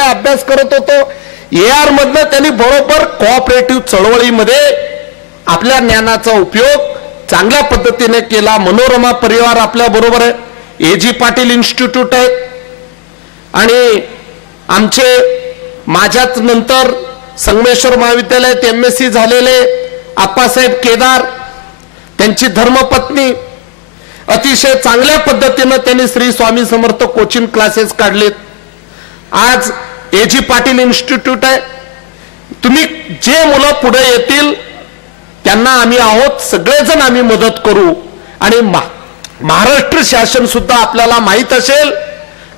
अभ्यास करत होतो. AR मधनं त्यांनी बरोबर कोऑपरेटिव्ह चळवळीमध्ये आपल्या ज्ञानाचा उपयोग चांगल्या पद्धतीने केला. मनोरमा परिवार आपल्या बरोबर आहे, AG पाटील इन्स्टिट्यूट आहे, आणि आमचे माझ्याच नंतर संगमेश्वर महाविद्यालयात MSc झालेले आप्पासाहेब केदार, त्यांची धर्मपत्नी, अतिशय चांगल्या पद्धतीने त्यांनी श्री स्वामी समर्थ कोचिंग क्लासेस काढलेत. आज AG पाटील इन्स्टिट्यूट आहे. तुम्ही जे मुलं पुढे येतील त्यांना आम्ही आहोत, सगळेजण आम्ही मदत करू. आणि महाराष्ट्र शासन सुद्धा आपल्याला माहित असेल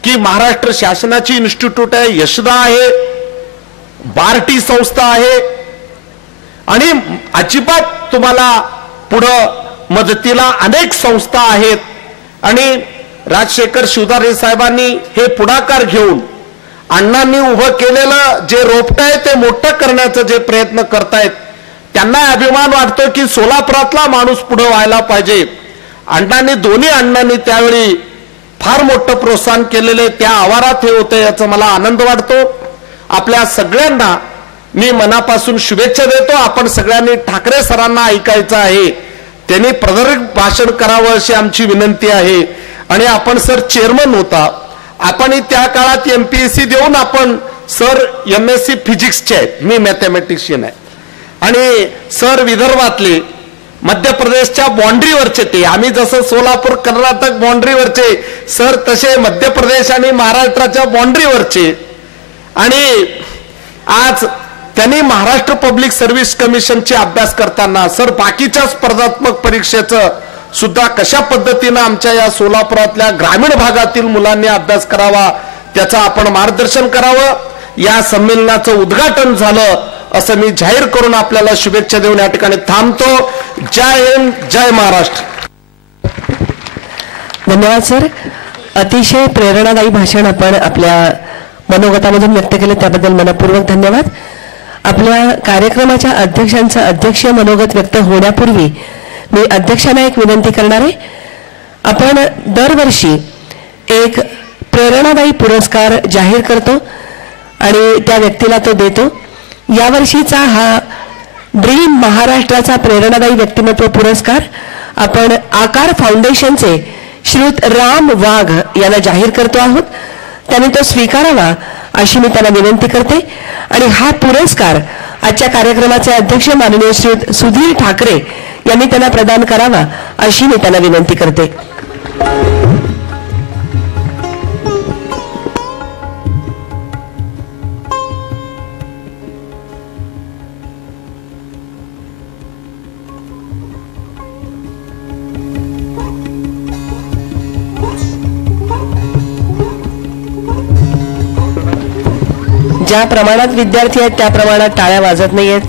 की महाराष्ट्र शासनाची इन्स्टिट्यूट आहे, यशदा आहे, बार्टी संस्था आहे, आणि अजिबात तुम्हाला पुढं मदतीला अनेक संस्था आहेत. आणि राजशेखर शिवदारे साहेबांनी हे पुढाकार घेऊन अण्णांनी उभं केलेलं जे रोपट आहे ते मोठं करण्याचा जे प्रयत्न करतायत, त्यांना अभिमान वाटतो की सोलापुरातला माणूस पुढे व्हायला पाहिजे. दोन्ही अण्णांनी त्यावेळी फार मोठं प्रोत्साहन केलेले, त्या आवारात हे होतं, याचा मला आनंद वाटतो. आपल्या सगळ्यांना मी मनापासून शुभेच्छा देतो. आपण सगळ्यांनी ठाकरे सरांना ऐकायचं आहे, त्यांनी प्रदर्शक भाषण करावं अशी आमची विनंती आहे. आणि आपण सर चेअरमन होता, आपण त्या काळात MPSC देऊन आपण सर MSc फिजिक्सचे आहेत, मी मॅथमॅटिशियन आहे, आणि सर विदर्भातले मध्य प्रदेशच्या बाउंड्रीवरचे, ते आम्ही जसं सोलापूर कर्नाटक बाउंड्रीवरचे सर तसे मध्य प्रदेश आणि महाराष्ट्राच्या बाउंड्रीवरचे. आणि आज त्यांनी महाराष्ट्र पब्लिक सर्व्हिस कमिशनचे अभ्यास करताना सर बाकीच्या स्पर्धात्मक परीक्षेचं सुद्धा कशा पद्धतीनं आमच्या या सोलापुरातल्या ग्रामीण भागातील मुलांनी अभ्यास करावा त्याचं आपण मार्गदर्शन करावं. या संमेलनाचं उद्घाटन झालं असं मी जाहीर करून आपल्याला शुभेच्छा देऊन या ठिकाणी थांबतो. जय हिंद, जय महाराष्ट्र. धन्यवाद सर. अतिशय प्रेरणादायी भाषण आपण आपल्या मनोगतामधून व्यक्त केलं, त्याबद्दल मनपूर्वक धन्यवाद. आपल्या कार्यक्रमाच्या अध्यक्षांचं अध्यक्षीय मनोगत व्यक्त होण्यापूर्वी मी अध्यक्षांना एक विनंती करणार आहे. आपण दरवर्षी एक प्रेरणादायी पुरस्कार जाहीर करतो आणि त्या व्यक्तीला तो देतो. यावर्षीचा हा ड्रीम महाराष्ट्राचा प्रेरणादायी व्यक्तिमत्व पुरस्कार आपण आकार फाउंडेशनचे श्रीयुत राम वाघ यांना जाहीर करतो आहोत. त्यांनी तो स्वीकारावा अशी मी त्यांना विनंती करते. आणि हा पुरस्कार आजच्या कार्यक्रमाचे अध्यक्ष माननीय श्रीयुत सुधीर ठाकरे यांनी त्यांना प्रदान करावा अशी मी त्यांना विनंती करते. ज्या प्रमाणात विद्यार्थी आहेत त्या प्रमाणात टाळ्या वाजत नाहीयेत.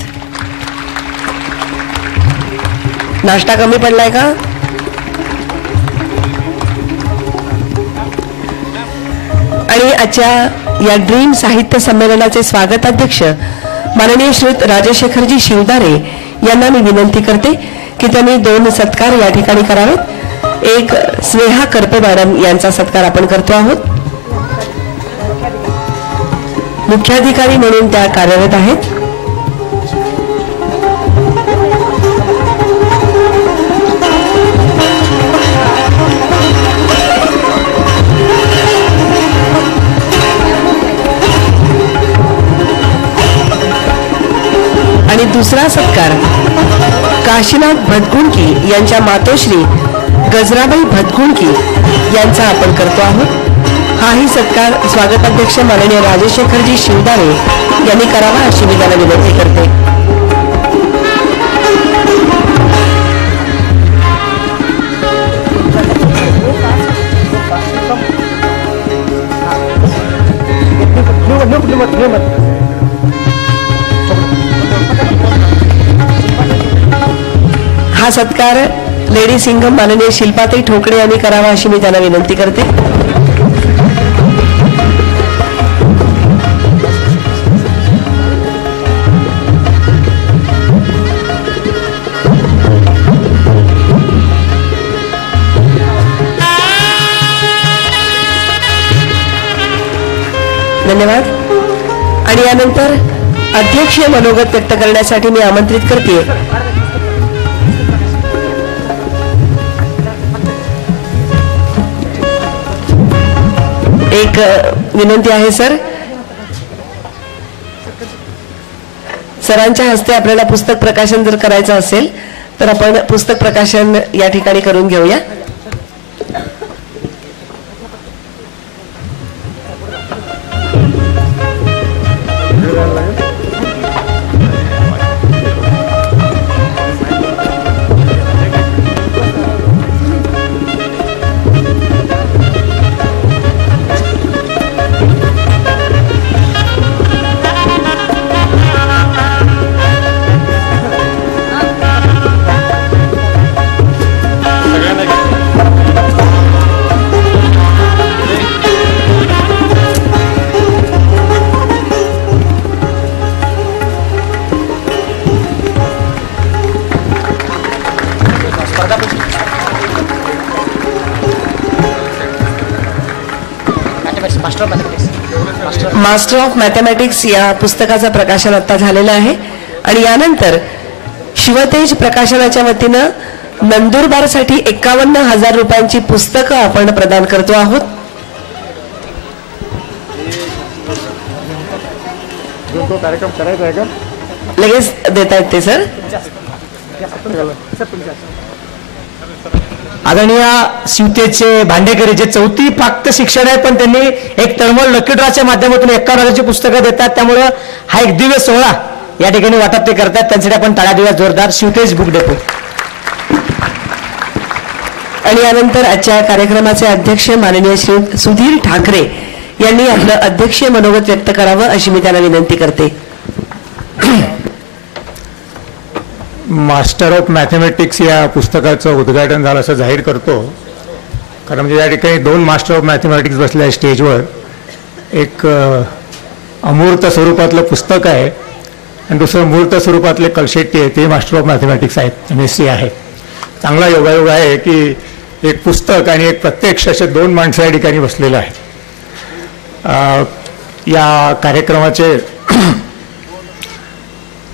नाश्ता कमी पडलाय का? आणि आजच्या या ड्रीम साहित्य संमेलनाचे स्वागताध्यक्ष माननीय श्रीयुत राजशेखरजी शिवदारे यांना मी विनंती करते की त्यांनी 2 सत्कार या ठिकाणी करावेत. एक स्नेहा करपे मॅडम यांचा सत्कार आपण करतो आहोत. मुख्याधिकारी म्हणून त्या कार्यरत आहेत. आणि दुसरा सत्कार काशीनाथ भटकुणकी यांच्या मातोश्री गजराबाई भटकुणकी यांचा आपण करतो आहोत. हाही सत्कार स्वागताध्यक्ष माननीय राजशेखरजी शिवदारे यांनी करावा अशी मी त्यांना विनंती करते. हा सत्कार लेडी सिंगम माननीय शिल्पाताई ठोकळे यांनी करावा अशी मी त्यांना विनंती करते. धन्यवाद. आणि यानंतर अध्यक्षीय मनोगत व्यक्त करण्यासाठी मी आमंत्रित करते एक विनंती आहे सर, सरांच्या हस्ते आपल्याला पुस्तक प्रकाशन जर करायचं असेल तर आपण पुस्तक प्रकाशन या ठिकाणी करून घेऊया. मास्टर ऑफ मॅथमॅटिक्स या पुस्तकाचं प्रकाशन आता झालेलं आहे. आणि यानंतर शिवतेज प्रकाशनाच्या वतीनं नंदुरबारसाठी 51,000 रुपयांची पुस्तकं आपण प्रदान करतो आहोत. कार्यक्रम करायचा आहे का? लगेच देता येत ते सर. आदरणीय शिवतेजचे भांडेकरी जे 4थी प्राप्त शिक्षण आहे, पण त्यांनी एक तळमळ लकी ड्रॉच्या माध्यमातून 51,000ची पुस्तकं देतात. त्यामुळं हा एक दिव्य सोहळा या ठिकाणी वाटप ते करतात. त्यांच्यासाठी आपण टाळ्या देऊया जोरदार. Shivtej book depot. आणि यानंतर आजच्या कार्यक्रमाचे अध्यक्ष माननीय श्री सुधीर ठाकरे यांनी आपलं अध्यक्षीय मनोगत व्यक्त करावं अशी मी त्यांना विनंती करते. मास्टर ऑफ मॅथमॅटिक्स या पुस्तकाचं उद्घाटन झालं असं जाहीर करतो. कारण म्हणजे या ठिकाणी 2 मास्टर ऑफ मॅथमॅटिक्स बसले आहे स्टेजवर. एक अमूर्त स्वरूपातलं पुस्तक आहे आणि दुसरं मूर्त स्वरूपातले कलशेट्टी आहे, ते मास्टर ऑफ मॅथमॅटिक्स आहेत, MSc आहे. चांगला योगायोग आहे की एक पुस्तक आणि एक प्रत्यक्ष असे 2 माणसं या ठिकाणी बसलेले आहेत. या कार्यक्रमाचे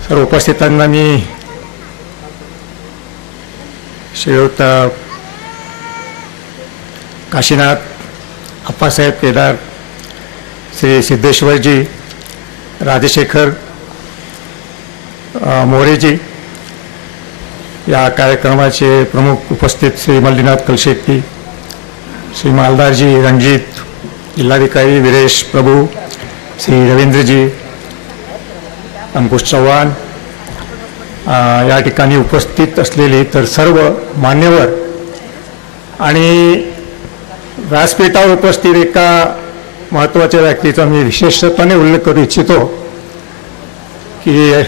सर्व उपस्थितांना मी श्रीयुत काशीनाथ अप्पासाहेब केदार, श्री सिद्धेश्वरजी, राजशेखर मोरेजी, या कार्यक्रमाचे प्रमुख उपस्थित श्री मल्लीनाथ कलशेट्टी, श्री मालदारजी रणजित, जिल्हाधिकारी वीरेश प्रभू, श्री रवींद्रजी, अंकुश चव्हाण, या ठिकाणी उपस्थित असलेले तर सर्व मान्यवर आणि व्यासपीठावर उपस्थित एका महत्त्वाच्या व्यक्तीचा मी विशेषपणे उल्लेख करू इच्छितो की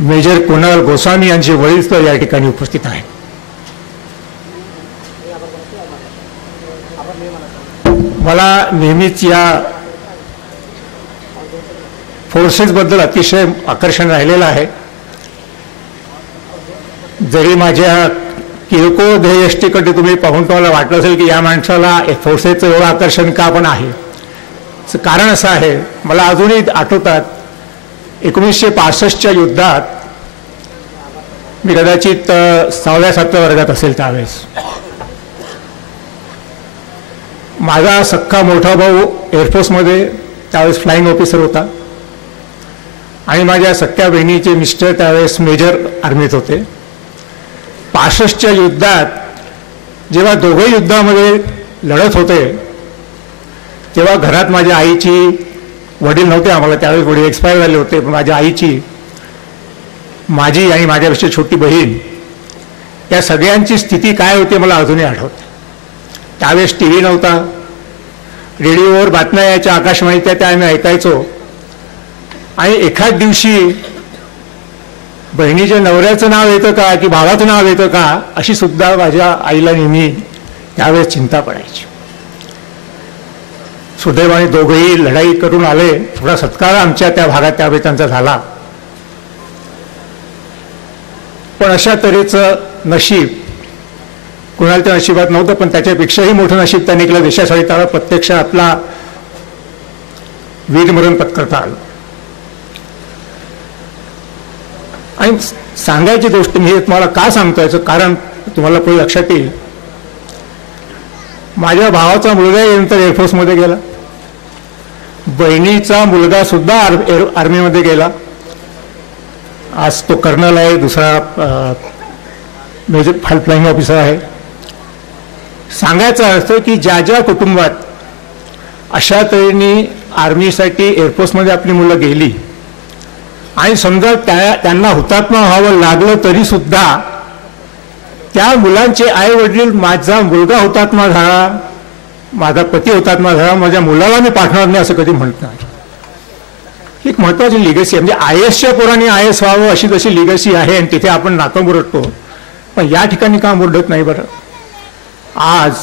मेजर कुणाल गोस्वामी यांचे वडील तर या ठिकाणी उपस्थित आहेत. मला नेहमीच या फोर्सेसबद्दल अतिशय आकर्षण राहिलेलं आहे. जरी माझ्या किरकोळ ध्येयष्टीकडे तुम्ही पाहून तुम्हाला वाटलं असेल की या माणसाला फोर्सेसचं एवढं आकर्षण का पण आहे, कारण असं आहे, मला अजूनही आठवतात 1965च्या युद्धात मी कदाचित 6व्या-7व्या वर्गात असेल त्यावेळेस माझा सख्खा मोठा भाऊ एअरफोर्समध्ये त्यावेळेस फ्लाईंग ऑफिसर होता आणि माझ्या सख्ख्या बहिणीचे मिस्टर त्यावेळेस मेजर आर्मीत होते. 65च्या युद्धात जेव्हा दोघे युद्धामध्ये लढत होते तेव्हा घरात माझ्या आईची, वडील नव्हते आम्हाला त्यावेळेस, वडील एक्सपायर झाले होते, पण माझ्या आईची, माझी आणि माझ्यापेक्षा छोटी बहीण या सगळ्यांची स्थिती काय होती मला अजूनही आठवते. त्यावेळेस TV नव्हता, रेडिओवर बातम्या यायच्या, आकाशवाणीच्या त्या आम्ही ऐकायचो. आणि एखाद दिवशी बहिणीच्या नवऱ्याचं नाव येतं का की भावाचं नाव येतं का अशी सुद्धा माझ्या आईला नेहमी त्यावेळेस चिंता पडायची. सुदैवाने दोघेही लढाई करून आले. थोडा सत्कार आमच्या त्या भागात त्यावेळी त्यांचा झाला. पण अशा तऱ्हेचं नशीब कुणाला त्या नशिबात नव्हतं, पण त्याच्यापेक्षाही मोठं नशीब त्यांनी केलं देशासाठी. त्याला प्रत्यक्ष आपला वीरमरण पत्करता आलं. आणि सांगायची गोष्ट मी हे तुम्हाला का सांगतो याचं कारण तुम्हाला पुढे लक्षात येईल. माझ्या भावाचा मुलगा नंतर एअरफोर्समध्ये गेला, बहिणीचा मुलगा सुद्धा आर्मीमध्ये गेला, आज तो कर्नल आहे, दुसरा मेजर फ्लाइंग ऑफिसर आहे. सांगायचं अर्थ की ज्या ज्या कुटुंबात अशा तऱ्हेने आर्मीसाठी एअरफोर्समध्ये आपली मुलं गेली आणि समजा त्यांना हुतात्मा व्हावं लागलं तरी सुद्धा त्या मुलांचे आई वडील माझा मुलगा हुतात्मा झाला, माझा पती हुतात्मा झाला, माझ्या मुलाला मी पाठवणार नाही असं कधी म्हणत नाही. ही एक महत्वाची लिगसी आहे. म्हणजे IASच्या पोरांनी IAS व्हावं अशी जशी लिगसी आहे आणि तिथे आपण नातं मुरडतो, पण या ठिकाणी का मुरडत नाही बरं. आज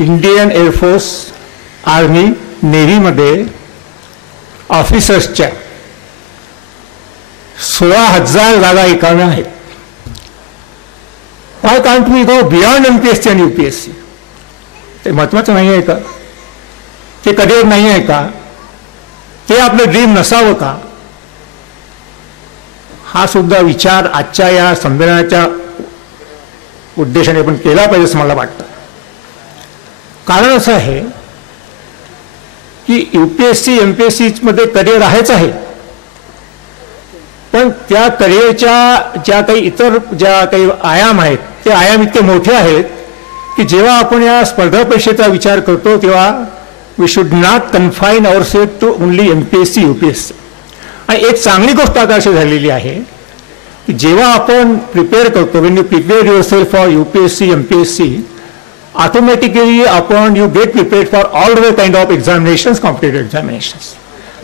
इंडियन एअरफोर्स, आर्मी, नेव्हीमध्ये ऑफिसर्सच्या 16,000 जागा रिकाम्या आहेत. Why can't we go beyond MPSC आणि UPSC? ते महत्वाचं नाही आहे का? ते करिअर नाही आहे का? ते आपलं ड्रीम नसावं का? हा सुद्धा विचार आजच्या या संमेलनाच्या उद्देशाने आपण केला पाहिजे असं मला वाटतं. कारण असं आहे की UPSC MPSC मध्ये करिअर आहेच आहे, पण त्या करिअरच्या ज्या काही आयाम आहेत ते आयाम इतके मोठे आहेत की जेव्हा आपण या स्पर्धा परीक्षेचा विचार करतो तेव्हा we should not confine our self to only MPSC UPSC. आणि एक चांगली गोष्ट आता अशी झालेली आहे की जेव्हा आपण प्रिपेअर करतो, when you prepare yourself for UPSC MPSC, automatically आपण you get prepared for all the kind of examinations, competitive examinations.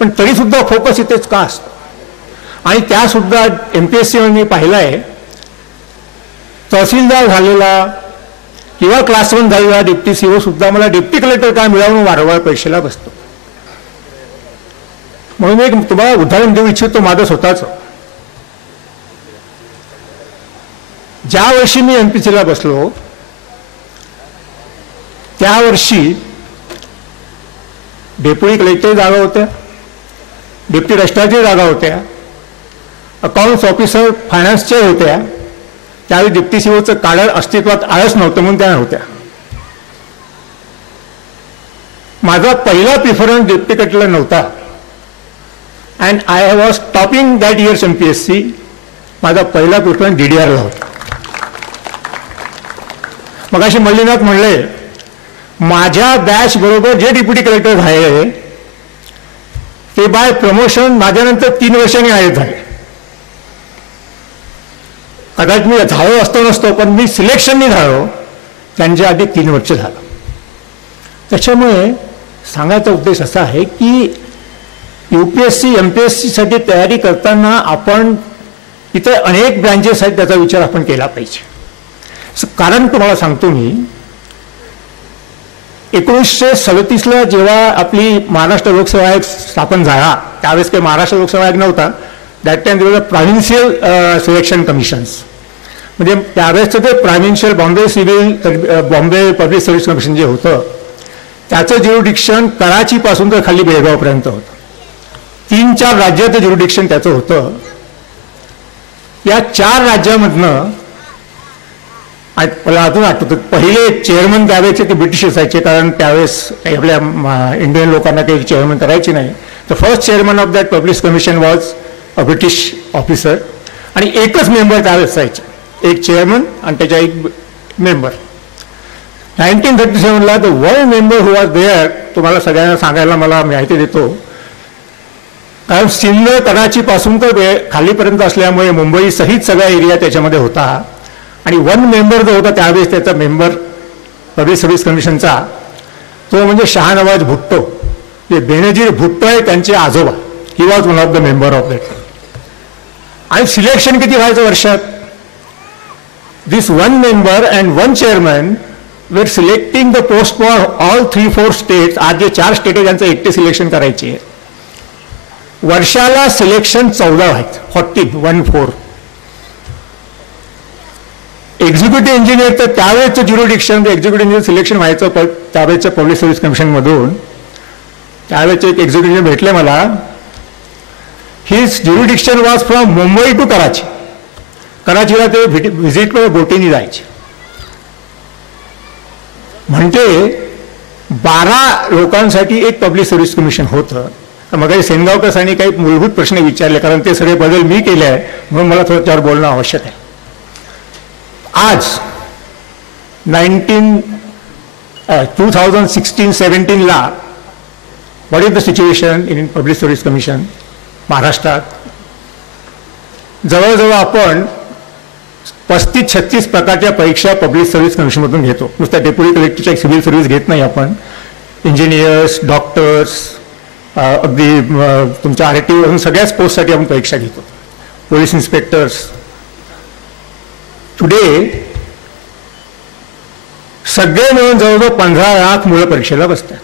पण तरी सुद्धा फोकस इथेच का असतो. आणि त्यासुद्धा MPSC मध्ये मी पाहिलं आहे, तहसीलदार झालेला किंवा क्लास 1 झालेला डेप्टी CO सुद्धा मला डेप्टी कलेक्टर काय मिळावून वारंवार परीक्षेला बसतो. म्हणून एक तुम्हाला उदाहरण देऊ इच्छितो माझं स्वतःच. ज्या वर्षी मी MPSCला बसलो त्या वर्षी डेप्युटी कलेक्टर जागा होत्या, डेप्टी रजिस्ट्रारच्या जागा होत्या, अकाउंट्स ऑफिसर फायनान्सच्या होत्या. त्यावेळी डेप्टी COचं कार्ड अस्तित्वात आलंच नव्हतं म्हणून त्या होत्या. माझा पहिला प्रिफरन्स डेप्टी कलेक्टरला नव्हता and I was topping that years MPSC. माझा पहिला प्रिफरन्स DDRला होता. मग अशी मल्लीनाथ म्हणले, माझ्या बॅच बरोबर जे डेप्युटी कलेक्टर झाले ते बाय प्रमोशन माझ्यानंतर 3 वर्षांनी आयत झाले. कदाचित मी झालो असतो नसतो, पण मी सिलेक्शननी झालो, त्यांच्या आधी 3 वर्ष झालं. त्याच्यामुळे सांगायचा उद्देश असा आहे की UPSC MPSC साठी तयारी करताना आपण इथे अनेक ब्रँचेस आहेत त्याचा विचार आपण केला पाहिजे. कारण तुम्हाला सांगतो मी, 1937ला जेव्हा आपली महाराष्ट्र लोकसेवा आयोग स्थापन झाला त्यावेळेस काही महाराष्ट्र लोकसेवा आयोग नव्हता. That time there provincial selection commissions. म्हणजे त्यावेळेसचं ते provincial Bombay public service commission जे होतं त्याचं ज्युरिडिक्शन कराचीपासून तर खाली बेळगावपर्यंत होतं. 3-4 राज्याचं ज्युरिडिक्शन त्याचं होतं. या 4 राज्यामधनं मला अजून आठवतं पहिले चेअरमन त्यावेळेचे ते ब्रिटिश असायचे, कारण त्यावेळेस आपल्या इंडियन लोकांना काही चेअरमन करायचे नाही. तर first chairman of that public commission was a British officer आणि एकच मेंबर त्यावेळेस असायचे, एक चेअरमन आणि त्याच्या एक मेंबर. 1937ला the world member who was there, तुम्हाला सगळ्यांना सांगायला मला माहिती देतो, कारण सिंध कराचीपासून तर खालीपर्यंत असल्यामुळे मुंबई सहित सगळा एरिया त्याच्यामध्ये होता. आणि 1 मेंबर जो होता त्यावेळेस त्याचा मेंबर पब्लिक सर्व्हिस कमिशनचा तो म्हणजे शहानवाज भुट्टो, जे बेनजीर भुट्टो आहे त्यांचे आजोबा. He was one of the member of that. आणि सिलेक्शन किती व्हायचं वर्षात? This 1 member and 1 chairman were selecting the post for all 3-4 states. आज जे 4 स्टेट आहे त्यांचं एकटे सिलेक्शन करायचे. वर्षाला सिलेक्शन 14 व्हायचं, 14. एक्झिक्युटिव्ह इंजिनियर तर त्यावेळेचं ज्युरिडिक्शन एक्झिक्युटिव्ह इंजिनियर सिलेक्शन व्हायचं त्यावेळेच्या पब्लिक सर्व्हिस कमिशनमधून त्यावेळेचे एक एक्झिक्युटिव्ह भेटले मला. His jurisdiction was from Mumbai to Karachi. कराचीला ते व्हिजिट बोटीने जायचे. म्हणजे 12 लोकांसाठी एक पब्लिक सर्व्हिस कमिशन होतं. मग सेनगावकर सरांनी काही मूलभूत प्रश्न विचारले, कारण ते सगळे बदल मी केले आहे म्हणून मला थोडं त्यावर बोलणं आवश्यक आहे. आज 2016-17ला what is the situation in public service commission महाराष्ट्रात? जवळजवळ आपण 35-36 प्रकारच्या परीक्षा पब्लिक सर्व्हिस कमिशनमधून घेतो. नुसत्या डेप्युटी कलेक्टरच्या सिव्हिल सर्व्हिस घेत नाही आपण. इंजिनियर्स, डॉक्टर्स, अगदी तुमच्या RTO सगळ्याच पोस्टसाठी आपण परीक्षा घेतो. Police inspectors. टुडे सगळे मिळून जवळजवळ 15 लाख मुलं परीक्षेला बसतात.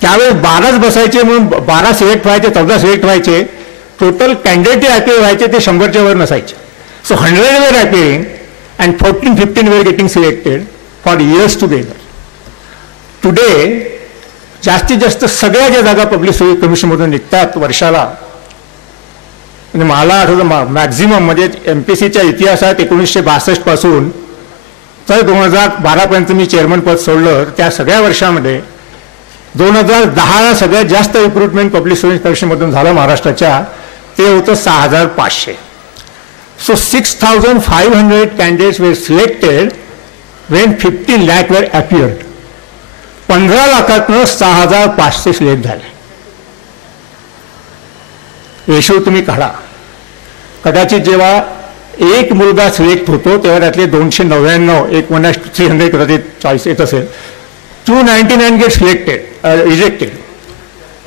त्यावेळेस 12च बसायचे म्हणून 12 सिलेक्ट व्हायचे, 14 सिलेक्ट व्हायचे. टोटल कॅन्डिडेट अपिअर व्हायचे ते 100च्या वर नसायचे. सो 100 वर appearing and 14-15 were getting selected for years together. Today जास्तीत जास्त सगळ्या ज्या जागा पब्लिक सर्व्हिस कमिशनमधून निघतात वर्षाला, म्हणजे मला आठवतं मॅक्झिमम म्हणजे MPSCच्या इतिहासात 1962 पासून तर 2012 मी चेअरमन पद सोडलं. त्या सगळ्या वर्षामध्ये 2010ला सगळ्यात जास्त रिक्रुटमेंट पब्लिक सर्व्हिस कमिशनमधून झालं महाराष्ट्राच्या, ते होतं 6500. सो 6500 कॅन्डिडेट्स वेर सिलेक्टेड वेन 15 लाख वर अपिअर्ड. 15 लाखातनं 6500 सिलेक्ट झाले. रेशो तुम्ही काढा. कदाचित जेव्हा एक मुलगा सिलेक्ट होतो तेव्हा त्यातले 299 एक 300 कदाचित चॉईस येत असेल. 299 get selected rejected.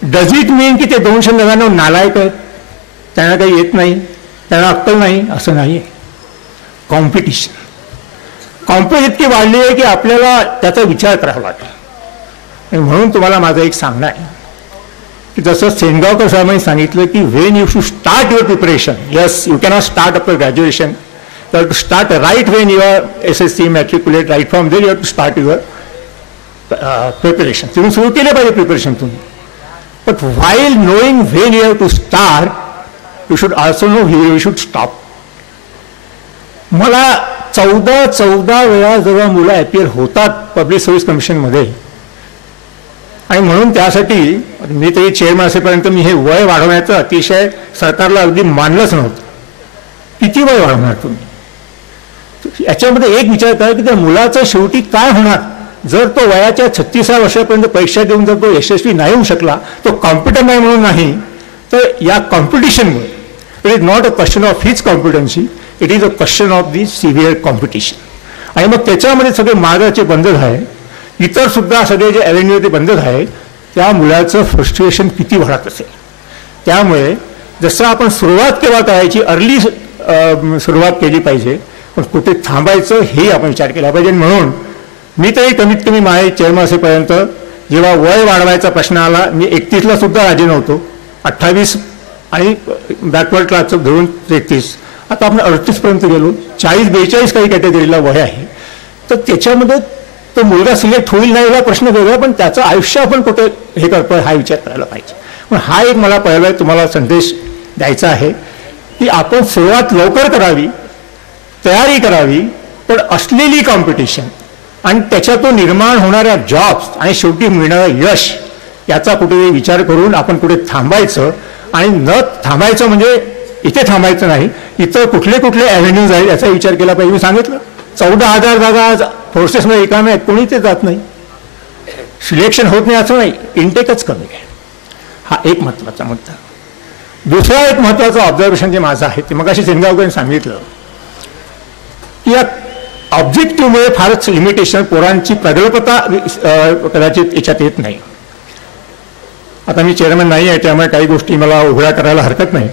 Does it mean की ते 299 नालायक आहेत, त्यांना काही येत नाही, त्यांना अक्कल नाही? असं नाही. कॉम्पिटिशन इतकी वाढली आहे की आपल्याला त्याचा विचार करावा लागेल. म्हणून तुम्हाला माझं एक सांगणं आहे की जसं सेनगावकर साहेबांनी सांगितलं की when you should start your preparation. Yes, you cannot start up graduation, you have to start right when you are SSC matriculate right from there you have to start your preparation. तुम्ही सुरू केले पाहिजे preparation तुम्ही. But while knowing when you have to start, you should also know you should stop. मला 14 वेळा जेव्हा मुलं appear होतात पब्लिक सर्व्हिस कमिशनमध्ये, आणि म्हणून त्यासाठी मी तरी चेअरमन असेपर्यंत मी हे वय वाढवण्याचं अतिशय सरकारला अगदी मानलंच नव्हतं. किती वय वाढवणार तुम्ही? याच्यामध्ये एक विचार करा की त्या मुलाचं शेवटी काय होणार जर तो वयाच्या 36व्या वर्षापर्यंत परीक्षा देऊन जर तो यशस्वी नाही होऊ शकला. तो कॉम्पिटंट नाही म्हणून नाही, तर या कॉम्पिटिशनमुळे it is not a question of his competency, it is a question of the severe competition. आणि मग त्याच्यामध्ये सगळे मार्गाचे बंधन आहे, इतर सुद्धा सगळे जे ॲव्हेन्यू ते बंधन आहे, त्या मुलाचं फ्रस्ट्रेशन किती वाढत असेल. त्यामुळे जसं आपण सुरुवात केव्हा करायची, अर्ली सुरुवात केली पाहिजे, पण कुठे थांबायचं हे आपण विचार केला पाहिजे. म्हणून मी तरी कमीत कमी माझे चेअरमन असेपर्यंत जेव्हा वय वाढवायचा प्रश्न आला, मी 31ला सुद्धा राजी नव्हतो. 28 आणि बॅकवर्ड क्लासचं धरून 33, आता आपण 38पर्यंत गेलो. 40-42 काही कॅटेगरीला वय आहे. तर त्याच्यामध्ये तो मुलगा सिलेक्ट होईल नाही हा प्रश्न वेगळा, पण त्याचं आयुष्य आपण कुठे हे करतोय हा विचार करायला पाहिजे. पण हा एक मला पहिला तुम्हाला संदेश द्यायचा आहे की आपण सुरुवात लवकर करावी, तयारी करावी, पण असलेली कॉम्पिटिशन आणि त्याच्यातून निर्माण होणाऱ्या जॉब्स आणि शेवटी मिळणारं यश याचा कुठेतरी विचार करून आपण कुठे थांबायचं. आणि न थांबायचं म्हणजे इथे थांबायचं नाही, इतर कुठले कुठले ॲव्हेन्यूज आहेत याचा विचार केला पाहिजे. मी सांगितलं 14,000 जागा फोर्सेसमध्ये रिकाम्या आहेत, कोणी ते जात नाही, सिलेक्शन होत नाही असं नाही, इंटेकच कमी आहे. हा एक महत्त्वाचा मुद्दा. दुसरा एक महत्त्वाचं ऑब्झर्वेशन जे माझं आहे ते मगाशी सेनगावकरांनी सांगितलं की या ऑब्जेक्टिव्हमुळे फारच लिमिटेशन, पोरांची प्रगल्भता कदाचित याच्यात येत नाही. आता मी चेअरमन नाही आहे त्यामुळे काही गोष्टी मला उघड्या करायला हरकत नाही.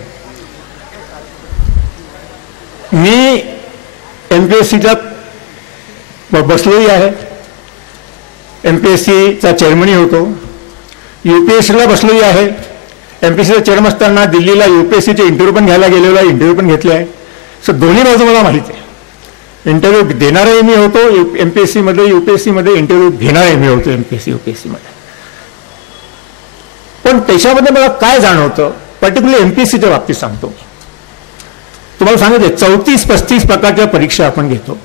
मी MPSCला बसलोही आहे, MPSCचा चेअरमनही होतो, UPSCला बसलोही आहे. MPSCचा चेअरमन असताना दिल्लीला UPSCचे इंटरव्ह्यू पण घ्यायला गेलेलो आहे, इंटरव्ह्यू पण घेतले आहे. सो दोन्ही बाजू मला माहिती आहे. इंटरव्ह्यू देणारही मी होतो MPSCमध्ये, UPSCमध्ये इंटरव्ह्यू घेणारही मी होतो MPSC UPSCमध्ये. पण त्याच्यामध्ये मला काय जाणवतं, पर्टिक्युलर MPSCच्या बाबतीत सांगतो. तुम्हाला सांगितलं 34-35 प्रकारच्या परीक्षा आपण घेतो.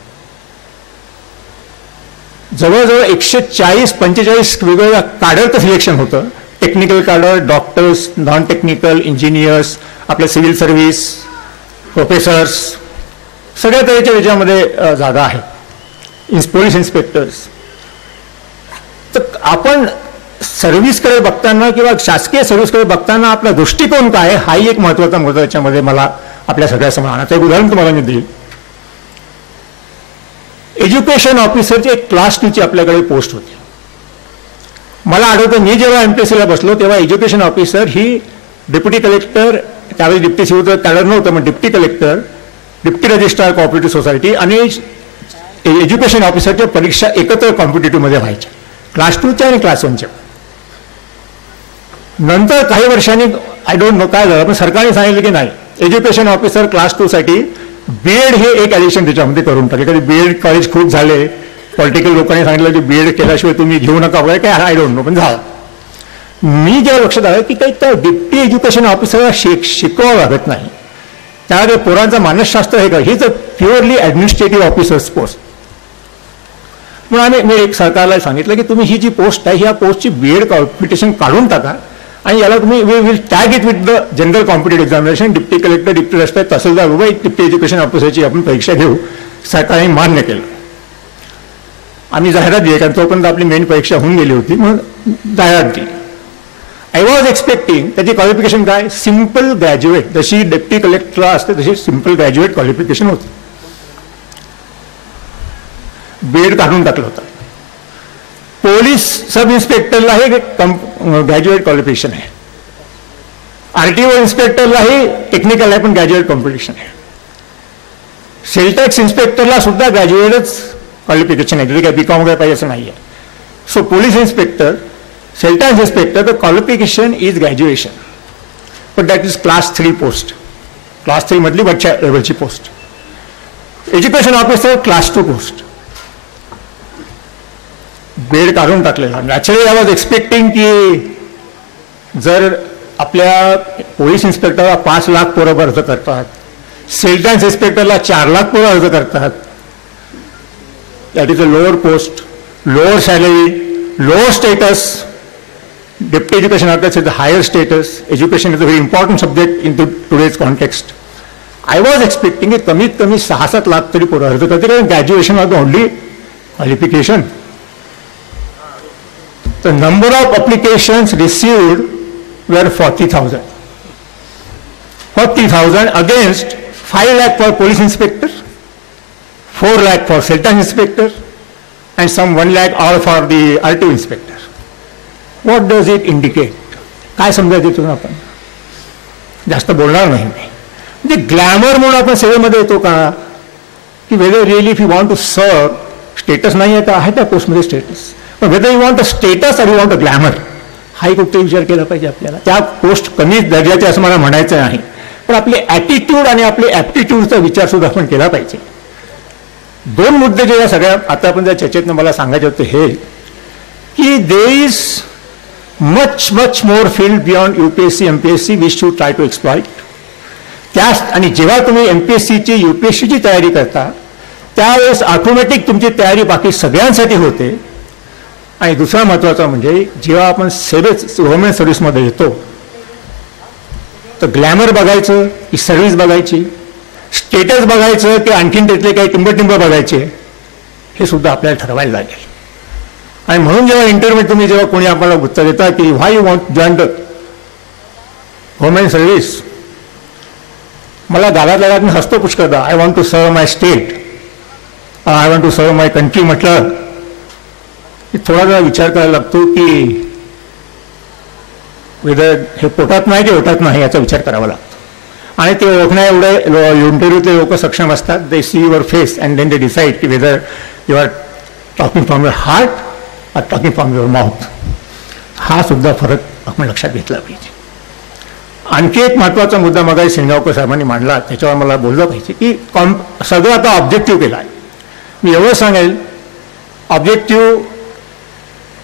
जवळजवळ 140-45 वेगवेगळ्या काडरचं सिलेक्शन होतं. Technical cadre, doctors, non technical, engineers, आपले सिव्हिल सर्व्हिस, प्रोफेसर्स, सगळ्या तऱ्हेच्या याच्यामध्ये जागा आहेत. Police inspectors. तर आपण सर्व्हिसकडे बघताना किंवा शासकीय सर्व्हिसकडे बघताना आपला दृष्टिकोन काय हाही एक महत्वाचा मुद्दा याच्यामध्ये मला आपल्या सगळ्यासमोर आणायचं. एक उदाहरण तुम्हाला मी देईल. एज्युकेशन ऑफिसरची एक क्लास 2ची आपल्याकडे पोस्ट होती. मला आठवतं मी जेव्हा MPSCला बसलो तेव्हा एज्युकेशन ऑफिसर ही डेप्युटी कलेक्टर, त्यावेळी डिप्टी सिव्हिल कॅडर नव्हतं, मग deputy collector, deputy registrar cooperative society आणि एज्युकेशन ऑफिसरच्या परीक्षा एकत्र कॉम्पिटेटिव्हमध्ये व्हायच्या, क्लास 2च्या आणि क्लास 1च्या. नंतर काही वर्षांनी आय डोंट नो काय झालं, पण सरकारने सांगितलं की नाही, एज्युकेशन ऑफिसर क्लास 2 साठी BEd हे एक ॲडिशन त्याच्यामध्ये करून टाकले. कधी BEd कॉलेज खूप झाले, पॉलिटिकल लोकांनी सांगितलं की BEd केल्याशिवाय तुम्ही घेऊ नका वगैरे काय, आय डोंट नो, पण झालं. मी जेव्हा लक्षात आलं की काही त्या डिप्टी एज्युकेशन ऑफिसरला शिकवावं लागत नाही, त्यामध्ये पोरांचं मानसशास्त्र हे हीच अ प्युअरली ॲडमिनिस्ट्रेटिव्ह ऑफिसर्स पोस्ट. म्हणून मी एक सरकारला सांगितलं की तुम्ही ही जी पोस्ट आहे ह्या पोस्टची BEd कॉम्पिटिशन काढून टाका आणि याला तुम्ही will tag it with the general competitive examination. Deputy collector, deputy registrar, tehsildar उभा डिप्टी एज्युकेशन ऑफिसरची आपण परीक्षा घेऊ. सरकारने मान्य केलं. आम्ही जाहिरात दिली, कारण तोपर्यंत आपली मेन परीक्षा होऊन गेली होती, म्हणून जाहिरात दिली. आय वॉज एक्सपेक्टिंग त्याची क्वालिफिकेशन काय, सिम्पल ग्रॅज्युएट, जशी डेप्टी कलेक्टरला असते तशी सिम्पल ग्रॅज्युएट क्वालिफिकेशन होती. BEd काढून टाकलं होतं. पोलीस सब इन्स्पेक्टरला हे ग्रॅज्युएट क्वालिफिकेशन आहे. RTO इन्स्पेक्टरला हे टेक्निकल आहे पण ग्रॅज्युएट कॉम्पिटिशन आहे. सेल टॅक्स इन्स्पेक्टरला सुद्धा ग्रॅज्युएटच क्वालिफिकेशन आहे, तिथे काय BCom वगैरे पाहिजे असं नाही आहे. So police inspector, sale tax inspector, the qualification is graduation, पण that is class 3 post, class 3 मधली वरच्या लेवलची post. Education officer class 2 post. BEd काढून टाकलेला. नॅचरली आय वॉज एक्सपेक्टिंग की जर आपल्या पोलीस इन्स्पेक्टरला 5 लाख पोरं अर्ज करतात, सेल टॅक्स इन्स्पेक्टरला 4 लाख पोरं अर्ज करतात, that is a lower post, lower salary, lower status. Deputy education officer is a higher status. Education is a very important subject in today's context. I was expecting की कमीत कमी 6-7 लाख तरी पोरं अर्ज करते, कारण graduation was the only qualification. The number of applications received were 40,000. 40,000 against 5 lakh for police inspector, 4 lakh for sales tax inspector, and some 1 lakh all for the RTO inspector. What does it indicate? काय समजायचं तुला आपण? जास्त बोलणार नाही मी. म्हणजे glamour म्हणून आपण सेवेमध्ये येतो का, की whether really if you want to serve, status नाही आहे का, आहे त्या पोस्टमध्ये स्टेटस, पण whether you want a status आणि यू वॉन्ट अ ग्लॅमर, हाही कुठे विचार केला पाहिजे आपल्याला. त्या पोस्ट कमी दर्जाचे असं मला म्हणायचं नाही, पण आपले ॲटिट्यूड आणि आपले ॲप्टिट्यूडचा विचार सुद्धा आपण केला पाहिजे. 2 मुद्दे जे या सगळ्या आता आपण ज्या चर्चेतनं मला सांगायचे होते हे, की there is much more field beyond UPSC MPSC which to try to exploit. त्यास आणि जेव्हा तुम्ही MPSCची UPSCची तयारी करता त्यावेळेस ऑटोमॅटिक तुमची तयारी बाकी सगळ्यांसाठी होते. आणि दुसरा महत्त्वाचा म्हणजे जेव्हा आपण गव्हर्नमेंट सर्व्हिसमध्ये येतो तर ग्लॅमर बघायचं की सर्व्हिस बघायची, स्टेटस बघायचं की आणखीन त्यातले काही टिंब बघायचे, हे सुद्धा आपल्याला ठरवायला लागेल. आणि म्हणून जेव्हा इंटरव्ह्यू तुम्ही जेव्हा कोणी आपल्याला उत्तर देता की why you want join the government service, मला गावात मी हसतो पुष्कळदा, I want to serve my state, I want to serve my country म्हटलं थोडा जरा विचार करायला लागतो की वेदर हे पोटात नाही की ओटात नाही याचा विचार करावा लागतो. आणि ते ओळखण्या एवढे इंटरव्ह्यूतले लोक सक्षम असतात. They see your face and then they decide की whether you are talking from your heart or talking from your mouth. हा सुद्धा फरक आपण लक्षात घेतला पाहिजे. आणखी एक महत्त्वाचा मुद्दा मगाशी सिंगावकर साहेबांनी मांडला, त्याच्यावर मला बोललं पाहिजे की सगळं आता ऑब्जेक्टिव्ह केला आहे. मी एवढं सांगेल, ऑब्जेक्टिव्ह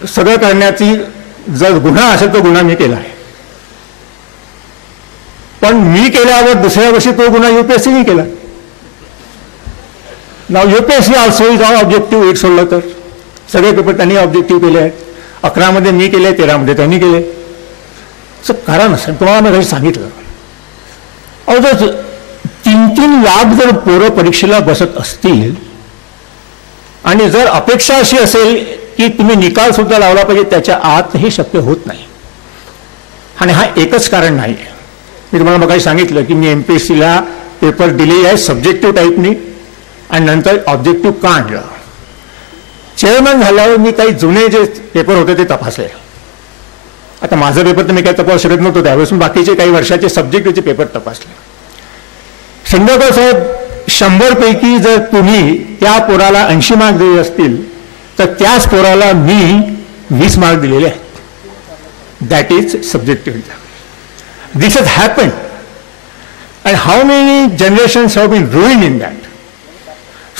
सगळं करण्याची जर गुन्हा असेल तर गुन्हा मी केला आहे. पण मी केल्यावर दुसऱ्या वर्षी तो गुन्हा UPSCने केला. नाव UPSC also is all objective 8 सोडलं तर सगळे पेपर त्यांनी ऑब्जेक्टिव्ह केले आहेत. 11 मध्ये मी केले, 13 मध्ये त्यांनी केले. असं कारण असेल. तुम्हाला मी काही सांगितलं अहो जर 3-3 लाख जर पोरं परीक्षेला बसत असतील आणि जर अपेक्षा अशी असेल की तुम्ही निकाल सुद्धा लावला पाहिजे त्याच्या आत हे शक्य होत नाही. आणि हा एकच कारण नाही. मी तुम्हाला मग काही सांगितलं की मी MPSCला पेपर दिले आहे सब्जेक्टिव्ह टाईपनी आणि नंतर ऑब्जेक्टिव्ह का आणलं. चेअरमन झाल्यावर मी काही जुने जे पेपर होते ते तपासले. आता माझा पेपर तर मी काही तपासू शकत नव्हतो त्यावेळेस, बाकीचे काही वर्षाचे सब्जेक्टिव्हचे पेपर तपासले. संध्याकाळ साहेब 100 पैकी जर तुम्ही त्या पोराला 80 मार्क दिले असतील तर त्याच पोराला मी 20 मार्क दिलेले आहेत. That is subjective. This has happened and how many generations have been ruined in that.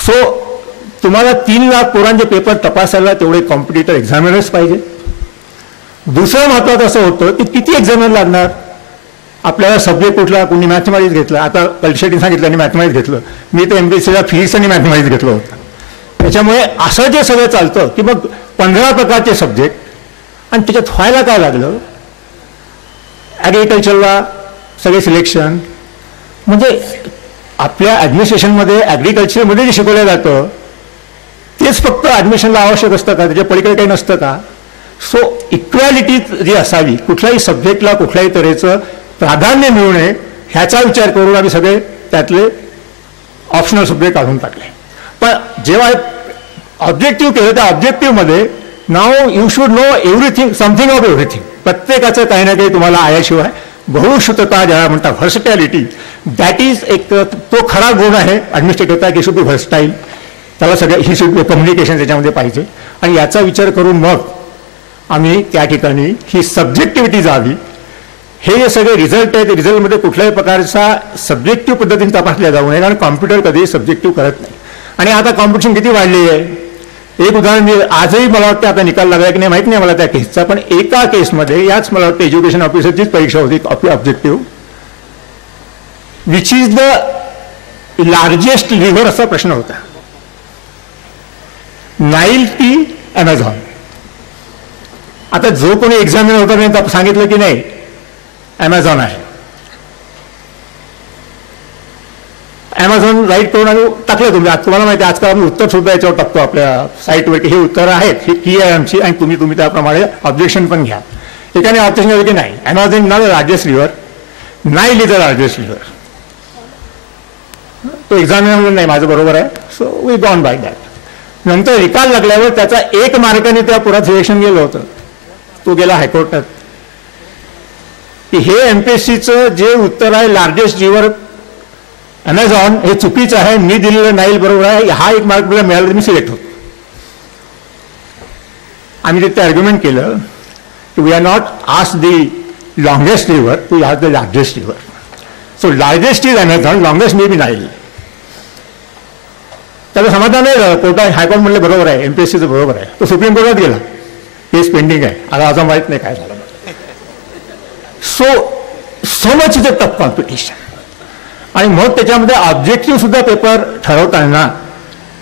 So तुम्हाला 3 लाख पोरांचे पेपर तपासायला तेवढे कॉम्पिटिटर एक्झामिनर्स पाहिजे. दुसरं महत्वाचं असं होतं की किती एक्झामिनर लागणार. आपल्याला सब्जेक्ट कुठला, कोणी मॅथमॅटिक्स घेतलं. आता कलशेट्टीने सांगितलं आणि मॅथमॅटिक्स घेतलं. मी तर MPSCला फिजिक्स आणि मॅथमॅटिक्स घेतलं होतं. त्याच्यामुळे असं जे सगळं चालतं की मग 15 प्रकारचे सब्जेक्ट आणि त्याच्यात व्हायला काय लागलं. ॲग्रिकल्चरला सगळे सिलेक्शन म्हणजे आपल्या ॲडमिनिस्ट्रेशनमध्ये ॲग्रिकल्चरमध्ये जे शिकवलं जातं तेच फक्त ॲडमिशनला आवश्यक असतं का, त्याच्या पलीकडे काही नसतं का. सो इक्वॅलिटी जी असावी, कुठल्याही सब्जेक्टला कुठल्याही तऱ्हेचं प्राधान्य मिळू नये ह्याचा विचार करून आम्ही सगळे त्यातले ऑप्शनल सब्जेक्ट काढून टाकले. पण जेव्हा ऑब्जेक्टिव्ह केलं त्या ऑब्जेक्टिव्हमध्ये नाव you should know everything, something of everything. प्रत्येकाचं काही ना काही तुम्हाला आल्याशिवाय बहुश्रुतता ज्याला म्हणतात व्हर्सटॅलिटी, दॅट इज एक तो खरा गुण आहे ॲडमिनिस्ट्रेटरचा की शुड बी व्हर्सटाईल. त्याला सगळं ही शुड बी कम्युनिकेशन त्याच्यामध्ये पाहिजे. आणि याचा विचार करून मग आम्ही त्या ठिकाणी ही सब्जेक्टिव्हिटी जावी. हे जे सगळे रिझल्ट आहेत रिझल्टमध्ये कुठल्याही प्रकारचा सब्जेक्टिव्ह पद्धतीने तपासल्या जाऊ नये कारण कॉम्प्युटर कधीही सब्जेक्टिव्ह करत नाही. आणि आता कॉम्पिटिशन किती वाढली आहे. एक उदाहरण आजही मला वाटतं आता निकाल लागला की नाही माहित नाही मला त्या केसचा, पण एका केसमध्ये याच मला वाटतं एज्युकेशन ऑफिसरचीच परीक्षा होती objective, which is the largest river असा प्रश्न होता. नाईल की ॲमेझॉन. आता जो कोणी एक्झामिनर होता त्याने सांगितलं की नाही ॲमेझॉन आहे. ॲमेझॉन राईट करून आम्ही टाकलं. तुम्हाला माहिती आहे आजकाल आम्ही उत्तर सुद्धा याच्यावर टाकतो आपल्या साईटवर की हे उत्तर आहेत, ही की आहे आमची आणि तुम्ही त्याप्रमाणे ऑब्जेक्शन पण घ्या. एकाने ऑब्जेक्शन केलं की नाही Amazon not the largest river, Nile is the largest river. तो एक्झामिनर नाही माझं बरोबर आहे. So we gone by that. नंतर निकाल लागल्यावर त्याचा 1 मार्काने त्या पुरात सिलेक्शन गेलं होतं. तो गेला हायकोर्टात की हे MPSCचं जे उत्तर आहे लार्जेस्ट रिव्हर ॲमेझॉन हे चुकीचं आहे, मी दिलेलं नाईल बरोबर आहे, हा 1 मार्क मला मिळाला तर मी सिलेक्ट होतो. आम्ही तिथे आर्ग्युमेंट केलं की we are not ask the longest river, we are the largest river. So largest is Amazon, longest may be Nile. त्याला समाधान नाही. कोर्टात हायकोर्ट म्हणले बरोबर आहे, MPSCचं बरोबर आहे. तो सुप्रीम कोर्टात गेला, केस पेंडिंग आहे. आता अजून माहीत नाही काय झालं. So much is a tough competition. आणि मग त्याच्यामध्ये ऑब्जेक्टिव्ह सुद्धा पेपर ठरवताना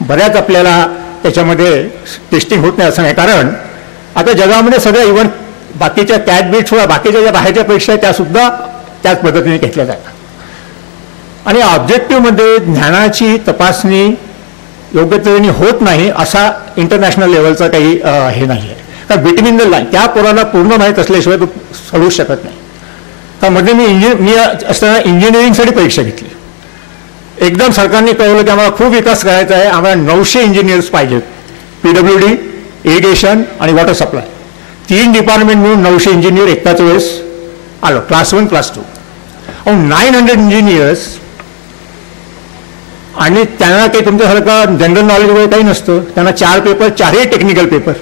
बऱ्याच आपल्याला त्याच्यामध्ये टेस्टिंग होत नाही असं नाही. कारण आता जगामध्ये सगळ्या इव्हन बाकीच्या कॅट बीट सुद्धा बाकीच्या ज्या बाहेरच्या परीक्षा आहेत त्या सुद्धा त्याच पद्धतीने घेतल्या जातात. आणि ऑब्जेक्टिव्हमध्ये ज्ञानाची तपासणी योग्य तऱ्हेने होत नाही असा इंटरनॅशनल लेवलचा काही हे नाही आहे. कारण बिटवीन द लाईन त्या पोराला पूर्ण माहीत असल्याशिवाय तो सोडू शकत नाही. त्यामध्ये मी असताना इंजिनिअरिंगसाठी परीक्षा घेतली. एकदम सरकारने कळवलं की आम्हाला खूप विकास करायचा आहे, आम्हाला 900 इंजिनियर्स पाहिजेत. PWD, इरिगेशन आणि वॉटर सप्लाय 3 डिपार्टमेंट मिळून 900 इंजिनियर एकाच वेळेस आलो. Class 1 class 2 900 engineers. आणि त्यांना काही तुमच्यासारखं जनरल नॉलेज वगैरे काही नसतं. त्यांना 4 पेपर, 4ही टेक्निकल पेपर.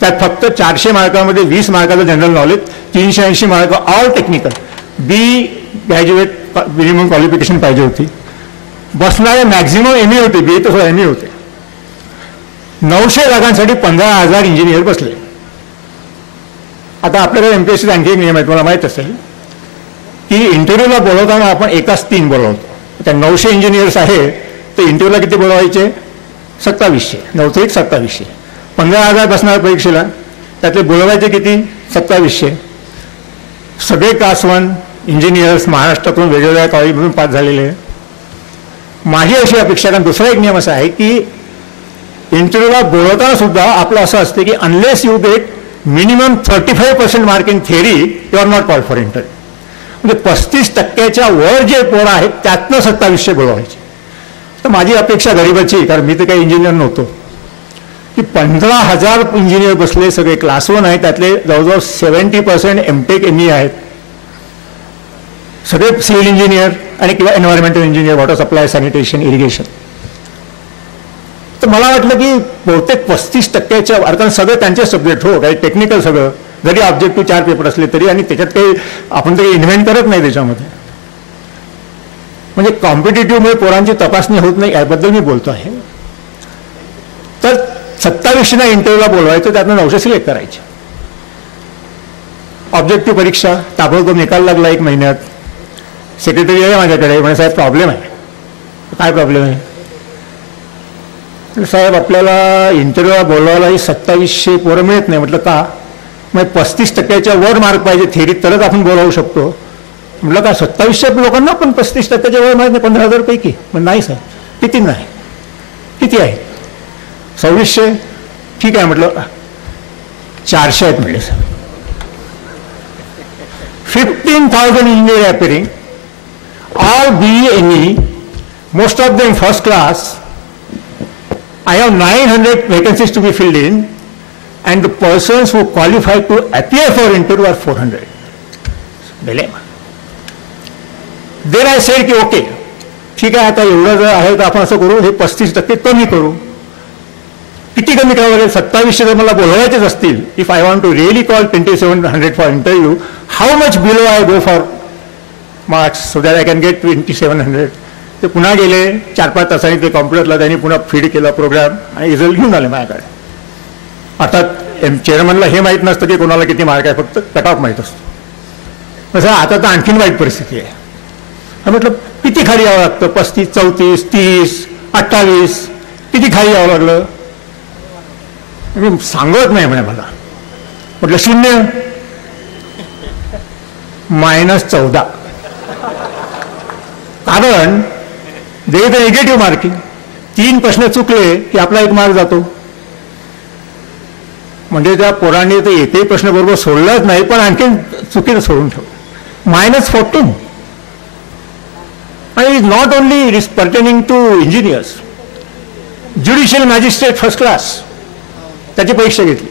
त्यात फक्त 400 मार्कामध्ये 20 मार्काचं general knowledge, 380 mark all technical. B graduate minimum qualification पाहिजे होती. बसणारे मॅक्झिमम ME होते, BA तर ME होते. 900 जागांसाठी 15,000 इंजिनियर बसले. आता आपल्याकडे MPSCचा आणखी एक नियम आहे तुम्हाला माहीत असेल की इंटरव्ह्यूला बोलवताना आपण एकाच 3 बोलवतो. त्या 900 इंजिनियर्स आहे ते इंटरव्ह्यूला किती बोलवायचे? 2700. 9 1 2700. 15,000 बसणार परीक्षेला, त्यातले बोलवायचे किती? 2700. सगळे क्लास 1 इंजिनियर्स महाराष्ट्रातून वेगवेगळ्या कॉलेजमधून पास झालेले. माझी अशी अपेक्षा, कारण दुसरा एक नियम असा आहे की इंटरव्ह्यूला बोलवताना सुद्धा आपलं असं असते की unless you get minimum 35% mark in theory you are not called for interview. म्हणजे 35% वर जे पोरं आहेत त्यातनं 2700 बोलवायचे. तर माझी अपेक्षा गरीबाची, कारण मी तर काही इंजिनियर नव्हतो, की 15,000 इंजिनियर बसले, सगळे क्लास 1 आहेत, त्यातले जवळजवळ 70% एमटेक ME आहेत, सगळे सिव्हिल इंजिनियर आणि किंवा environmental engineer, water supply, sanitation, irrigation. तर मला वाटलं की बहुतेक 35%च्या अर्थात सगळं त्यांचे सब्जेक्ट, हो काही टेक्निकल सगळं, जरी ऑब्जेक्टिव्ह 4 पेपर असले तरी, आणि त्याच्यात काही आपण तरी इन्व्हेंट करत नाही त्याच्यामध्ये. म्हणजे कॉम्पिटेटिव्हमुळे पोरांची तपासणी होत नाही याबद्दल मी बोलतो आहे. तर 2700 इंटरव्ह्यूला बोलवायचं, त्यातनं 900 सिलेक्ट करायचे. ऑब्जेक्टिव्ह परीक्षा ताबडतोब निकाल लागला 1 महिन्यात. सेक्रेटरी आहे माझ्याकडे, म्हणजे साहेब प्रॉब्लेम आहे. काय प्रॉब्लेम आहे? साहेब आपल्याला इंटरव्ह्यूला बोलवायलाही 2700 पोरं मिळत नाही. म्हटलं का? मग 35%च्या वर मार्क पाहिजे थेरीत, तरच आपण बोलावू शकतो. म्हटलं का 2700 लोकांना पण 35%च्या वर मार्क नाही 15,000 पैकी? मग नाही सर. किती नाही? किती आहे? 2600. ठीक आहे म्हटलं. 400 आहेत म्हटले sir. 15,000 engineer appearing, all BE ME, most of them first class. I have 900 vacancies to be filled in, and the persons who qualify to appear for interview are 400. Dilemma. Then I said की okay ठीक आहे, आता एवढं जर आहे तर आपण असं करू, हे 35% कमी करू. किती कमी करावं लागेल? 2700 जर मला बोलवायचेच असतील, if I want to really call 2700 for interview, how much below I go for marks so that I can get 2700. ते पुन्हा गेले 4-5 तासांनी, ते कॉम्प्युटरला त्यांनी पुन्हा फीड केला प्रोग्राम आणि रिझल्ट घेऊन आले माझ्याकडे. आता चेअरमनला हे माहीत नसतं की कोणाला किती मार्क आहे, फक्त कट ऑफ माहीत असतो. तसं आता तर आणखीन वाईट परिस्थिती आहे. म्हटलं किती खाली यावं लागतं? 35, 34, 30, 28 किती खाली यावं लागलं? सांगत नाही म्हणे मला. म्हटलं 0 -14. कारण दे द निगेटिव्ह मार्किंग. 3 प्रश्न चुकले की आपला 1 मार्क जातो. म्हणजे त्या पोरांनी तर एकही प्रश्न बरोबर सोडलाच नाही, पण आणखीन चुकीनं सोडून ठेवलं. -14. आणि is not only pertaining to engineers. Judicial magistrate first class त्याची परीक्षा घेतली.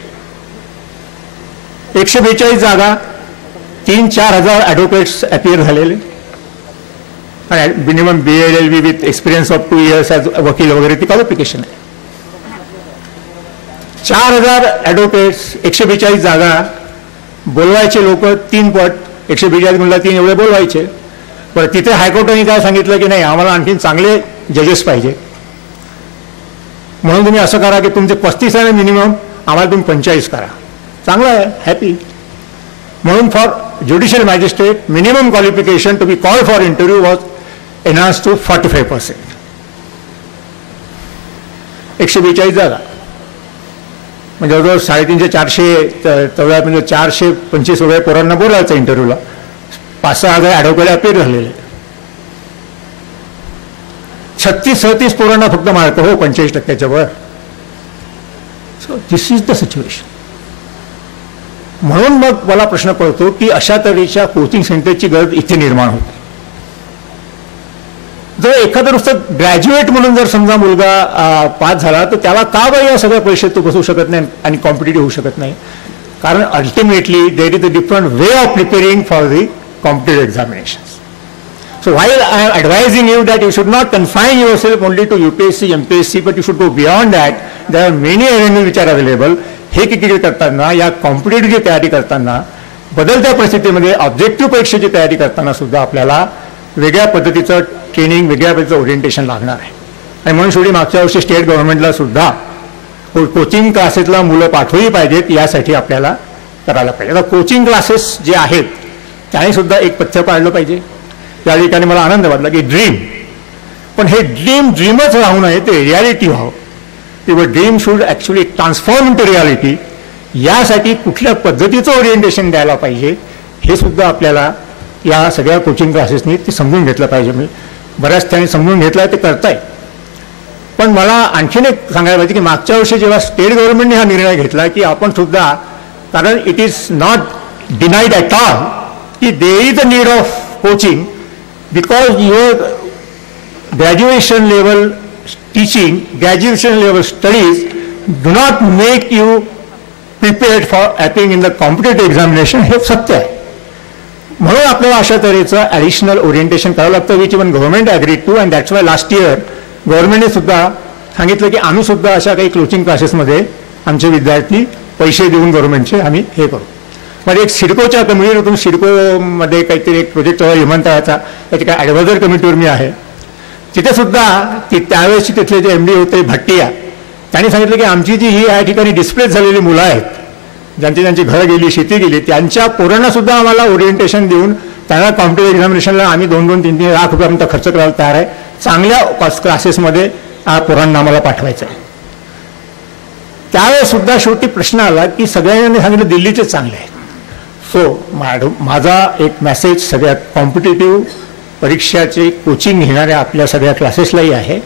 142 जागा, 3-4 हजार ॲडव्होकेट्स अपिअर झालेले, minimum BA-LLB with experience of 2 years as वकील वगैरे ती क्वालिफिकेशन आहे. 4000 ॲडव्होकेट्स, 142 जागा, बोलवायचे लोक 3 पट. 142 गुणला 3 एवढे बोलवायचे. पण तिथे हायकोर्टाने काय सांगितलं की नाही, आम्हाला आणखीन चांगले जजेस पाहिजे, म्हणून तुम्ही असं करा की तुमचे 35 आहे मिनिमम, आम्हाला तुम्ही 45 करा. चांगलं आहे, हॅपी. म्हणून for judicial magistrate minimum qualification to be called for interview was enhance to 45%. 142 जागा म्हणजे जवळजवळ 350-400 तेवढ्या, म्हणजे 425 वगैरे पोरांना बोलायचं इंटरव्ह्यूला. 5-6 हजार ॲडव्होकेट अपील झालेले. 36-37 पोरांना फक्त मार्क, हो 45%च्या वर. So this is the situation. म्हणून मग मला प्रश्न पडतो की अशा तऱ्हेच्या कोचिंग सेंटरची गरज इथे निर्माण होते. जर एखादं नुसतं ग्रॅज्युएट म्हणून जर समजा मुलगा पास झाला, तर त्याला का बरं या सगळ्या परीक्षेत तो बसू शकत नाही आणि कॉम्पिटेटिव्ह होऊ शकत नाही? कारण ultimately there is a different way of preparing for the competitive examinations. So while I am advising you that you should not confine yourself only to UPSC, MPSC, but you should go beyond that. There are many avenues which are available. हे cricket करताना, या कॉम्पिटेटिव्हची तयारी करताना, बदलत्या परिस्थितीमध्ये objective परीक्षेची तयारी करताना सुद्धा आपल्याला वेगळ्या पद्धतीचं ट्रेनिंग, वेगळ्या पद्धतीचं ओरिएंटेशन लागणार आहे. आणि म्हणून शेवटी मागच्या वर्षी स्टेट गव्हर्नमेंटला सुद्धा कोचिंग क्लासेसला मुलं पाठवली पाहिजेत, यासाठी आपल्याला करायला पाहिजे. आता कोचिंग क्लासेस जे आहेत त्याने सुद्धा एक पथ्य पाळलं पाहिजे. या ठिकाणी मला आनंद वाटला की ड्रीम, पण हे ड्रीमच राहू नये, ते रियालिटी व्हावं. किंवा dream should actually transform in to reality. यासाठी कुठल्या पद्धतीचं ओरिएंटेशन द्यायला पाहिजे हे सुद्धा आपल्याला या सगळ्या कोचिंग क्लासेसनी ते समजून घेतलं पाहिजे. मी बऱ्याच ठिकाणी समजून घेतलं ते करताय. पण मला आणखीन एक सांगायला पाहिजे की मागच्या वर्षी जेव्हा स्टेट गव्हर्नमेंटने हा निर्णय घेतला की आपण सुद्धा, कारण it is not denied at all की there is a need of coaching because your graduation level teaching, graduation level studies do not make you prepared for appearing in the competitive examination. हे सत्य आहे. म्हणून आपल्याला अशा तऱ्हेचं additional orientation करावं लागतं, which even government agreed to. And that's why last year गव्हर्नमेंटने सुद्धा सांगितलं की आम्ही सुद्धा अशा काही कोचिंग क्लासेसमध्ये आमचे विद्यार्थी पैसे देऊन गव्हर्नमेंटचे आम्ही हे करू. म्हणजे एक सिडकोच्या कमिटीतून, सिडकोमध्ये काहीतरी एक प्रोजेक्ट विमानतळाचा, त्याची काय ॲडवायझर कमिटीवर मी आहे. तिथे सुद्धा त्यावेळेसचे तिथले जे MD होते भाटिया, त्यांनी सांगितलं की आमची जी ही या ठिकाणी डिस्प्लेस झालेली मुलं आहेत, ज्यांची घरं गेली, शेती गेली, त्यांच्या पोरांना सुद्धा आम्हाला ओरिएंटेशन देऊन त्यांना कॉम्पिटेटिव्ह एक्झामिनेशनला आम्ही 2-3 लाख रुपयापर्यंत खर्च करायला तयार आहे. चांगल्या क्लासेसमध्ये पोरांना आम्हाला पाठवायचं आहे. त्यावेळेस सुद्धा शेवटी प्रश्न आला की सगळ्यांनी सांगितलं दिल्लीचे चांगले आहेत. सो माझा एक मेसेज सगळ्या कॉम्पिटेटिव्ह परीक्षाचे कोचिंग घेणाऱ्या आपल्या सगळ्या क्लासेसलाही आहे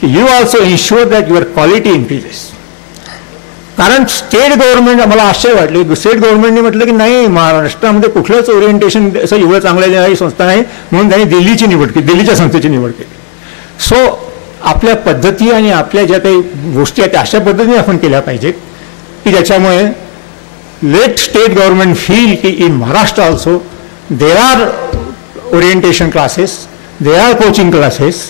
की you also ensure that your quality increases. कारण स्टेट गव्हर्नमेंट, मला आश्चर्य वाटले, स्टेट गव्हर्नमेंटने म्हटलं की नाही, महाराष्ट्रामध्ये कुठलंच ओरिएंटेशन असं एवढं चांगलं संस्था नाही, म्हणून त्यांनी दिल्लीची निवड केली, दिल्लीच्या संस्थेची निवड केली. सो आपल्या पद्धती आणि आपल्या ज्या काही गोष्टी आहेत त्या अशा पद्धतीने आपण केल्या पाहिजेत की ज्याच्यामुळे लेट स्टेट गव्हर्नमेंट फील की in Maharashtra also there are orientation classes, there are coaching classes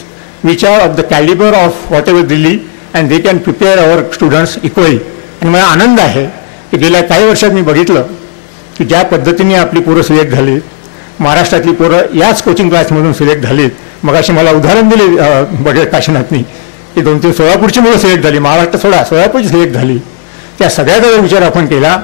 which are of the Calibri of what ever Delhi, and they can prepare our students equally. आणि मला आनंद आहे की गेल्या काही वर्षात मी बघितलं की ज्या पद्धतीने आपली पोरं सिलेक्ट झाली, महाराष्ट्रातली पोरं याच कोचिंग क्लासमधून सिलेक्ट झालीत. मग अशी मला उदाहरण दिले बघेल काशीनाथनी की 2-3 सोलापूरची मुलं सिलेक्ट झाली, महाराष्ट्र सोडा सोलापूरची सिलेक्ट झाली. त्या सगळ्याचा जर विचार आपण केला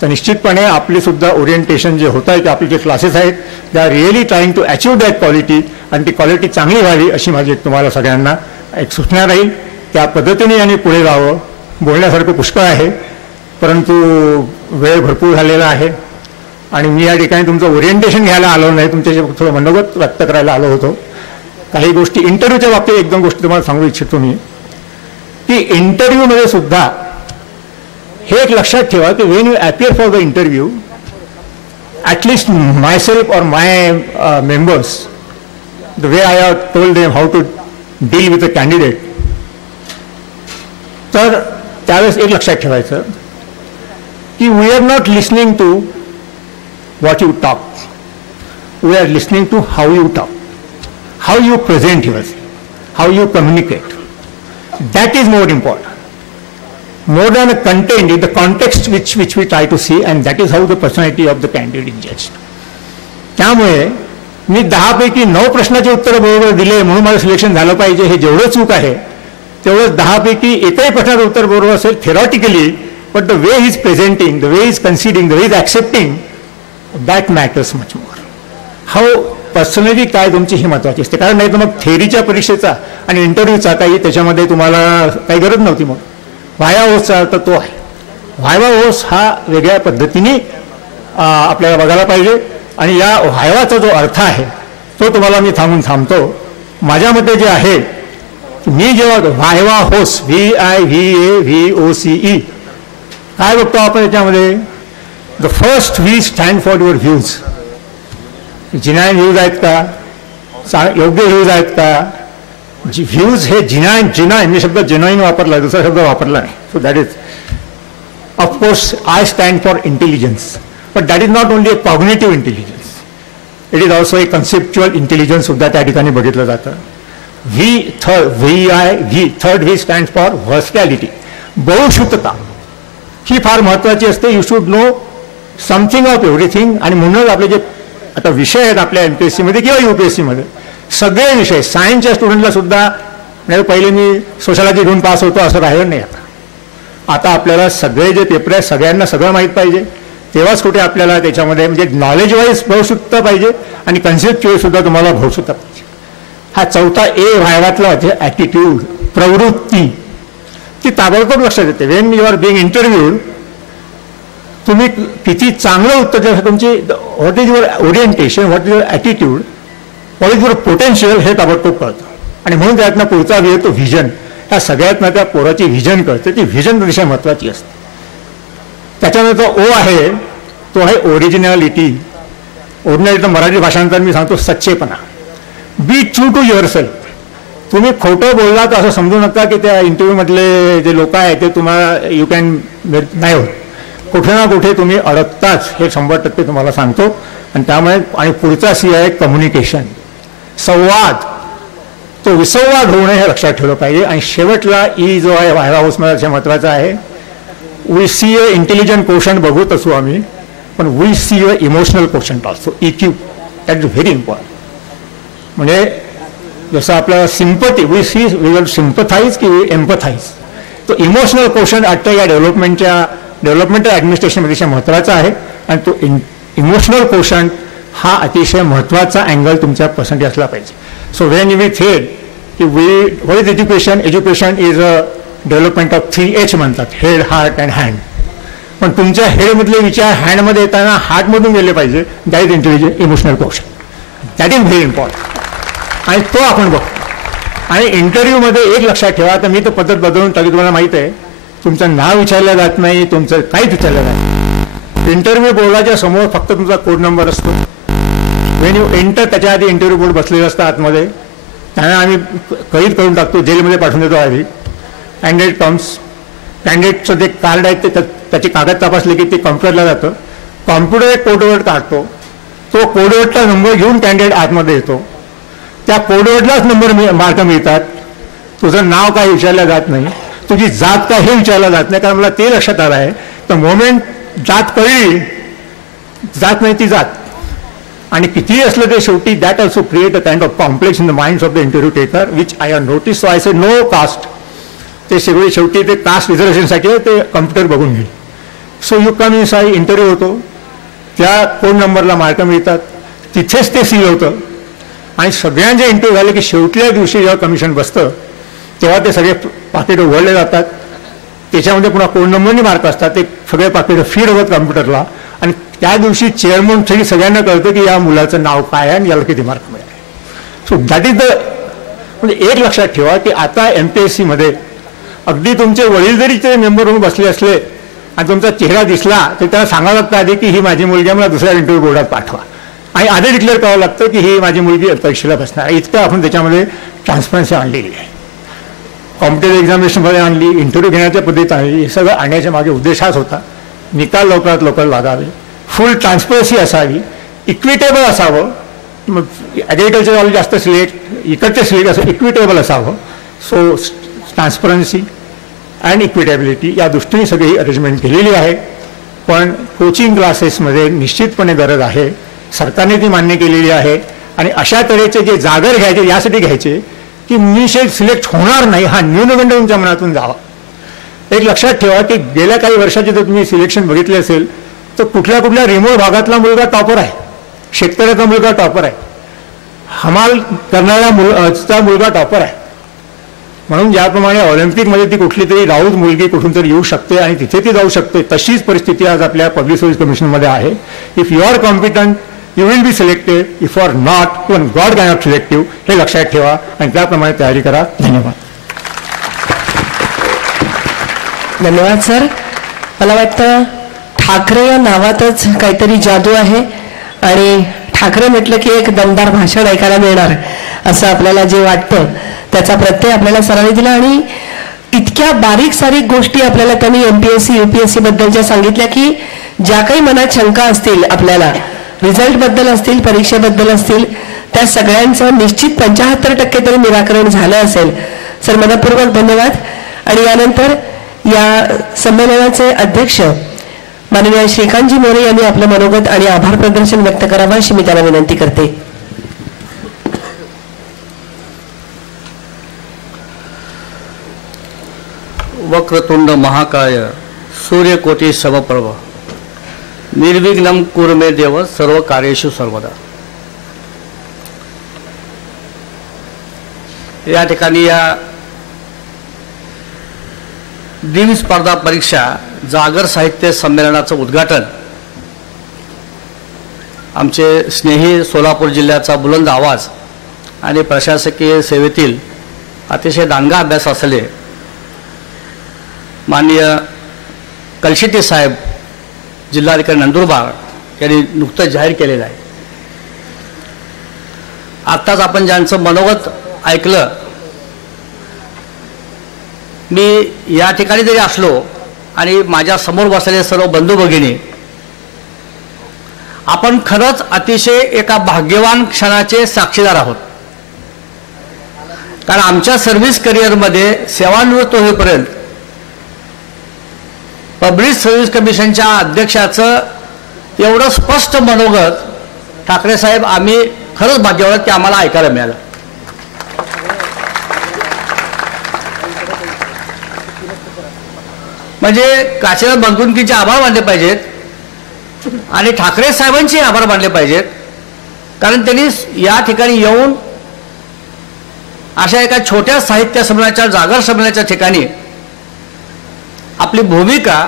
तर निश्चितपणे आपली सुद्धा ओरिएंटेशन जे होत आहे की आपले जे क्लासेस आहेत they are really trying to achieve that quality, आणि ती क्वालिटी चांगली व्हावी अशी माझी तुम्हाला सगळ्यांना एक सूचना राहील. त्या पद्धतीने यांनी पुढे जावं. बोलण्यासारखं पुष्कळ आहे, परंतु वेळ भरपूर झालेला आहे आणि मी या ठिकाणी तुमचं ओरिएंटेशन घ्यायला आलो नाही, तुमच्याशी थोडं मनोगत व्यक्त करायला आलो होतो. काही गोष्टी इंटरव्ह्यूच्या बाबतीत 1-2 गोष्टी तुम्हाला सांगू इच्छितो मी की इंटरव्ह्यूमध्ये सुद्धा हे एक लक्षात ठेवा की when you appear for the interview, at least myself और my members, the way I have told them how to deal with a candidate, तर त्यावेळेस एक लक्षात ठेवायचं की we are not listening to what you talk, we are listening to how you talk, how you present yourself, how you communicate. That is more important. More than the content, is the context which we try to see, and that is how the personality of the candidate is judged. त्यामुळे मी 10 पैकी 9 प्रश्नाचे उत्तर बरोबर दिले म्हणून माझं selection झालं पाहिजे हे जेवढं चूक आहे, तेवढं 10 पैकी एकही प्रश्नाचं उत्तर बरोबर असेल theoretically, but the way he is presenting, the way he is conceding, the way he is accepting, that matters much more. How personally काय तुमची ही महत्वाची असते. कारण नाही तर मग थेअरीच्या परीक्षेचा आणि इंटरव्ह्यूचा काही त्याच्यामध्ये तुम्हाला काही गरज नव्हती. मग व्हायवा होसचा अर्थ तो आहे. व्हायवा होस हा वेगळ्या पद्धतीने आपल्याला बघायला पाहिजे आणि या व्हायवाचा जो अर्थ आहे तो तुम्हाला मी थांबतो. माझ्या मते जे आहे मी जेव्हा व्हायवा होस VIVAVOCE काय बघतो आपण याच्यामध्ये, the first V stand for your views. Genuine views आहेत का, योग्य व्ह्यूज आहेत का. व्ह्यूज हे जिनायन मी शब्द जेन्युइन वापरला, दुसरा शब्द वापरला नाही. So that is of course I stand for intelligence, but that is not only a cognitive intelligence, it is also a conceptual intelligence सुद्धा त्या ठिकाणी बघितलं जातं. थर्ड व्ही स्टँड फॉर व्हर्सटॅलिटी, बहुश्रुतता ही फार महत्वाची असते. You should know something of everything. आणि म्हणूनच आपले जे आता विषय आहेत आपल्या MPSC मध्ये किंवा UPSC मध्ये सगळे विषय, सायन्सच्या स्टुडंटला सुद्धा नाही पहिले मी सोशलॉजी घेऊन पास होतो असं राहिलं नाही. आता आपल्याला सगळे जे पेपर आहेत सगळ्यांना सगळं माहीत पाहिजे. तेव्हाच कुठे आपल्याला त्याच्यामध्ये म्हणजे नॉलेज वाईज भावसुद्धा पाहिजे आणि कन्सेप्च्युअल सुद्धा तुम्हाला भावसुद्धा पाहिजे. हा चौथा ए व्हायवातला ॲटिट्यूड, प्रवृत्ती, ती ताबडतोब लक्षात येते. Wien you are being interviewed, तुम्ही किती चांगलं उत्तर द्या, तुमची what is your orientation, what is your attitude, what is your potential, हे ताबडतोब कळतं. आणि म्हणून त्यातनं पुढचा वेळ तो व्हिजन. ह्या सगळ्यातनं त्या पोराची व्हिजन कळते. ती व्हिजन अतिशय महत्त्वाची असते. त्याच्यानंतर ओ आहे, तो आहे ओरिजिनॅलिटी. ओरिजिनॅलिटी मराठी भाषांतर मी सांगतो सच्चेपणा. Be true to yourself. तुम्ही खोटं बोललात असं समजू नका की त्या इंटरव्ह्यूमधले जे लोक आहेत ते तुम्हाला यू कॅन नाही होत. कुठे ना कुठे तुम्ही अडकताच, हे 100% तुम्हाला सांगतो. आणि त्यामुळे आणि पुढचा सी आहे कम्युनिकेशन, संवाद. तो विसंवाद होणे हे लक्षात ठेवलं पाहिजे. आणि शेवटला ई जो आहे व्हायवा हाऊसमध्ये महत्त्वाचा आहे. We see a intelligent quotient बघत असू आम्ही, पण we see a emotional quotient also, EQ. That is very important. म्हणजे जसं आपल्याला सिम्पथी, वी विल सिम्पथाईज की वी एम्पथाईज. तो इमोशनल क्वोशंट आता या डेव्हलपमेंटल ॲडमिनिस्ट्रेशनमध्ये महत्त्वाचा आहे. आणि तो इमोशनल क्वोशंट हा अतिशय महत्त्वाचा अँगल तुमच्या पर्सेंटेज असला पाहिजे. So when you with head की what is education, education is a development of 3H म्हणतात, हेड, हार्ट अँड हँड. पण तुमच्या हेडमधले विचार हँडमध्ये येताना हार्टमधून गेले पाहिजे. That is intelligent emotional quotient. That is very important. आणि तो आपण बघतो. आणि इंटरव्ह्यूमध्ये एक लक्षात ठेवा, आता मी तर पद्धत बदलून टाकली, तुम्हाला माहीत आहे, तुमचं नाव विचारलं जात नाही, तुमचं काहीच विचारलं नाही. इंटरव्ह्यू बोर्डाच्या समोर फक्त तुमचा कोड नंबर असतो. वेन यू एंटर, त्याच्या आधी इंटरव्ह्यू बोर्ड बसलेलं असतं आतमध्ये, त्यांना आम्ही कैद करून टाकतो, जेलमध्ये पाठवून देतो आधी. कॅन्डिडेट कम्स, कॅन्डिडेटचं जे कार्ड आहे ते त्याचे कागद तपासले की ते कॉम्प्युटरला जातं. कॉम्प्युटर एक कोडवर्ड काढतो, तो कोडवर्डचा नंबर घेऊन कॅन्डिडेट आतमध्ये येतो. त्या कोडवर्डलाच नंबर मार्क मिळतात. तुझं नाव काय विचारलं जात नाही, तुझी जात काय हे विचारलं जात नाही. कारण मला ते लक्षात आलं आहे, तर मोमेंट जात कळली, जात नाही ती जात. आणि कितीही असलं ते शेवटी that also create a kind of complex in the minds of the interview taker, which I have notice. So I say no caste. ते शेवटी ते कास्ट रिझर्वेशनसाठी ते कम्प्युटर बघून घेईल. So you come in sigh, interview होतो, त्या code नंबरला मार्क मिळतात, तिथेच ते सील होतं. आणि सगळ्यांचे इंटरव्ह्यू झाले की शेवटल्या दिवशी जेव्हा कमिशन बसतं तेव्हा ते सगळे पाकिट उघडले जातात. त्याच्यामध्ये पुन्हा कोड नंबरनी मार्क असतात. ते सगळे पाकिट फीड होतात कम्प्युटरला. आणि त्या दिवशी चेअरमन सगळ्यांना कळतं की या मुलाचं नाव काय आहे आणि याला किती मार्क मिळाले. सो दॅट इज द, म्हणजे एक लक्षात ठेवा की आता MPSCमध्ये अगदी तुमचे वडील जरी ते मेंबर म्हणून बसले असले आणि तुमचा चेहरा दिसला तर त्याला सांगावं लागतं आधी की ही माझी मुलगी आहे, मला दुसऱ्या इंटरव्ह्यू बोर्डात पाठवा. आणि आधी डिक्लेअर करावं लागतं की ही माझी मुलगी परीक्षेला बसणार. इतकं आपण त्याच्यामध्ये ट्रान्सपरन्सी आणलेली आहे. कॉम्पिटेटिव्ह एक्झामिनेशनमध्ये आणली, इंटरव्ह्यू घेण्याच्या पद्धतीत आणली. हे सगळं आणण्याच्या मागे उद्देश हाच होता, निकाल लवकरात लवकर लागावे, फुल ट्रान्सपरन्सी असावी, इक्विटेबल असावं. मग ॲग्रिकल्चर वाले जास्त सिलेक्ट, इकडचे सिलेक्ट असं इक्विटेबल असावं. सो ट्रान्सपरन्सी अँड इक्विटेबिलिटी या दृष्टीने सगळी ही अरेंजमेंट केलेली आहे. पण कोचिंग क्लासेसमध्ये निश्चितपणे गरज आहे. सरकारने ती मान्य केलेली आहे. आणि अशा तऱ्हेचे जे जागर घ्यायचे यासाठी घ्यायचे की मी सिलेक्ट होणार नाही हा न्यूनगंड तुमच्या मनातून जावा. एक लक्षात ठेवा की गेल्या काही वर्षाचे जर तुम्ही सिलेक्शन बघितले असेल तर कुठल्या कुठल्या रिमोट भागातला मुलगा टॉपर आहे, शेतकऱ्याचा मुलगा टॉपर आहे, हमाल करणाऱ्या मुलगा टॉपर आहे. म्हणून ज्याप्रमाणे ऑलिम्पिकमध्ये ती कुठली तरी राऊत मुलगी कुठून तरी येऊ शकते आणि तिथे ती जाऊ शकते, तशीच परिस्थिती आज आपल्या पब्लिक सर्व्हिस कमिशनमध्ये आहे. If you are competent you will be selected, if are not even God cannot select you. हे लक्षात ठेवा आणि त्याप्रमाणे तयारी करा. धन्यवाद. धन्यवाद सर. मला वाटतं ठाकरे या नावातच काहीतरी जादू आहे आणि ठाकरे म्हटलं की एक दमदार भाषण ऐकायला मिळणार असं आपल्याला जे वाटतं त्याचा प्रत्यय आपल्याला सरांनी दिला. आणि इतक्या बारीक सारीक गोष्टी आपल्याला त्यांनी MPSC UPSC बद्दलच्या सांगितल्या की ज्या काही मनात शंका असतील आपल्याला, रिझल्ट बद्दल असतील, परीक्षेबद्दल असतील, त्या सगळ्यांचं निश्चित 75% तरी निराकरण झालं असेल. सर मनपूर्वक धन्यवाद. आणि यानंतर या संमेलनाचे अध्यक्ष माननीय श्रीकांतजी मोरे यांनी आपलं मनोगत आणि आभार प्रदर्शन व्यक्त करावं अशी मी त्यांना विनंती करते. वक्रतुंड महाकाय सूर्यकोटी समप्रभ निर्विघ्नं कुरु मे देव सर्व कार्येषु सर्वदा. या ठिकाणी या द्विम स्पर्धा परीक्षा जागर साहित्य संमेलनाचं उद्घाटन आमचे स्नेही सोलापूर जिल्ह्याचा बुलंद आवाज आणि प्रशासकीय सेवेतील अतिशय दांडगा अभ्यास असलेले माननीय कलशेट्टी साहेब जिल्हाधिकारी नंदुरबार यांनी नुकतंच जाहीर केलेलं आहे. आत्ताच आपण ज्यांचं मनोगत ऐकलं, मी या ठिकाणी जरी असलो आणि माझ्या समोर बसलेले सर्व बंधू भगिनी, आपण खरंच अतिशय एका भाग्यवान क्षणाचे साक्षीदार आहोत. कारण आमच्या सर्व्हिस करिअरमध्ये सेवानिवृत्त होईपर्यंत पब्लिक सर्व्हिस कमिशनच्या अध्यक्षाचं एवढं स्पष्ट मनोगत ठाकरे साहेब, आम्ही खरंच भाग्यवान की आम्हाला ऐकायला मिळालं. म्हणजे काशीनाथ बंधुंकीचे आभार मानले पाहिजेत आणि ठाकरे साहेबांचे आभार मानले पाहिजेत. कारण त्यांनी या ठिकाणी येऊन अशा एका छोट्या साहित्य संमेलनाच्या जागर संमेलनाच्या ठिकाणी आपली भूमिका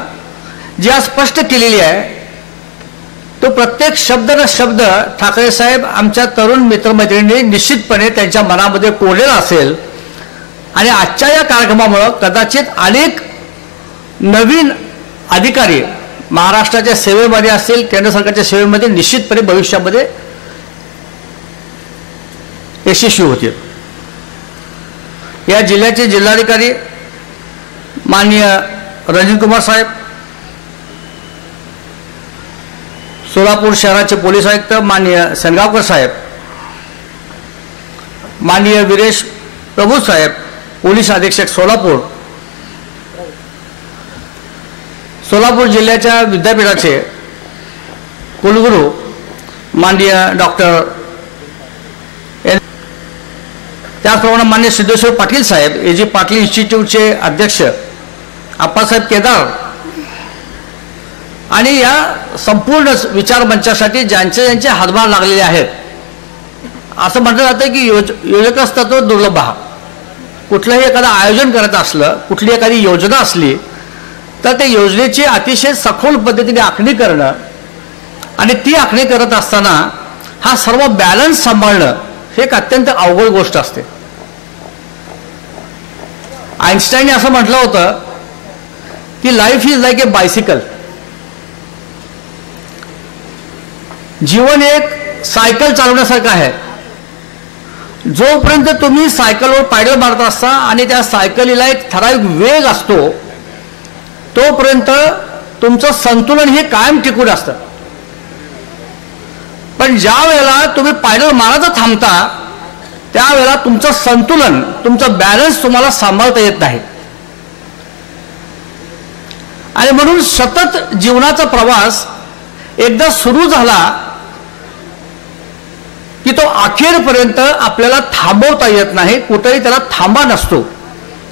जी आज स्पष्ट केलेली आहे, तो प्रत्येक शब्द न शब्द ठाकरे साहेब आमच्या तरुण मित्रमैत्रिणींनी निश्चितपणे त्यांच्या मनामध्ये कोरलेला असेल. आणि आजच्या या कार्यक्रमामुळे कदाचित अनेक नवीन अधिकारी महाराष्ट्राच्या सेवेमध्ये असतील, केंद्र सरकारच्या सेवेमध्ये निश्चितपणे भविष्यामध्ये यशस्वी होतील. या जिल्ह्याचे जिल्हाधिकारी माननीय रणजित कुमार साहेब, सोलापूर शहराचे पोलीस आयुक्त माननीय सेनगावकर साहेब, माननीय वीरेश प्रभू साहेब, पोलीस अधीक्षक सोलापूर, सोलापूर जिल्ह्याच्या विद्यापीठाचे कुलगुरू माननीय डॉक्टर, त्याचप्रमाणे माननीय सिद्धेश्वर पाटील साहेब, ए.जी. पाटील इन्स्टिट्यूटचे अध्यक्ष आप्पासाहेब केदार, आणि या संपूर्ण विचार मंचासाठी ज्यांचे हातभार लागलेले आहेत. असं म्हटलं जातं की योजक असता तो दुर्लभ. कुठलंही एखादं आयोजन करत असलं, कुठली एखादी योजना असली तर त्या योजनेची अतिशय सखोल पद्धतीने आखणी करणं आणि ती आखणी करत असताना हा सर्व बॅलन्स सांभाळणं हे एक अत्यंत अवघड गोष्ट असते. आईन्स्टाईनने असं म्हटलं होतं की life is like a bicycle. जीवन एक सायकल चालवण्यासारखं आहे. जोपर्यंत तुम्ही सायकलवर पायडल मारत असता आणि त्या सायकलीला एक ठराविक वेग असतो, तोपर्यंत तुमचं संतुलन हे कायम टिकून असतं. पण ज्या वेळेला तुम्ही पायडल मारायचं थांबता, त्यावेळेला तुमचं संतुलन, तुमचं बॅलन्स तुम्हाला सांभाळता येत नाही. आणि म्हणून सतत जीवनाचा प्रवास एकदा सुरू झाला की तो अखेरपर्यंत आपल्याला थांबवता येत नाही. कुठेही त्याला थांबा नसतो.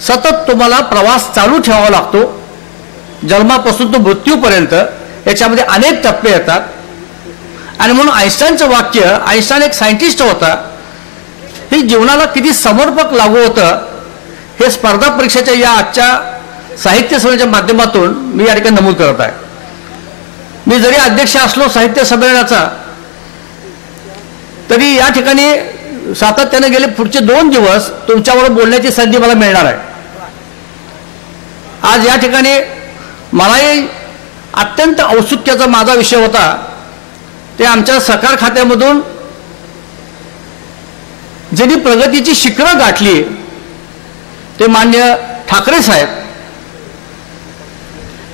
सतत तुम्हाला प्रवास चालू ठेवावा लागतो, जन्मापासून तो मृत्यूपर्यंत. याच्यामध्ये अनेक टप्पे येतात. आणि म्हणून आईन्स्टाईनचं वाक्य, आईन्स्टाईन एक सायंटिस्ट होता, हे जीवनाला किती समर्पक लागू होतं हे स्पर्धा परीक्षेच्या या आजच्या साहित्य संमेलनाच्या माध्यमातून मी या ठिकाणी नमूद करत आहे. मी जरी अध्यक्ष असलो साहित्य संमेलनाचा, तरी या ठिकाणी सातत्याने गेले पुढचे 2 दिवस तुमच्याबरोबर बोलण्याची संधी मला मिळणार आहे. आज या ठिकाणी मलाही अत्यंत औत्सुक्याचा माझा विषय होता, ते आमच्या सहकार खात्यामधून ज्यांनी प्रगतीची शिखरं गाठली ते माननीय ठाकरे साहेब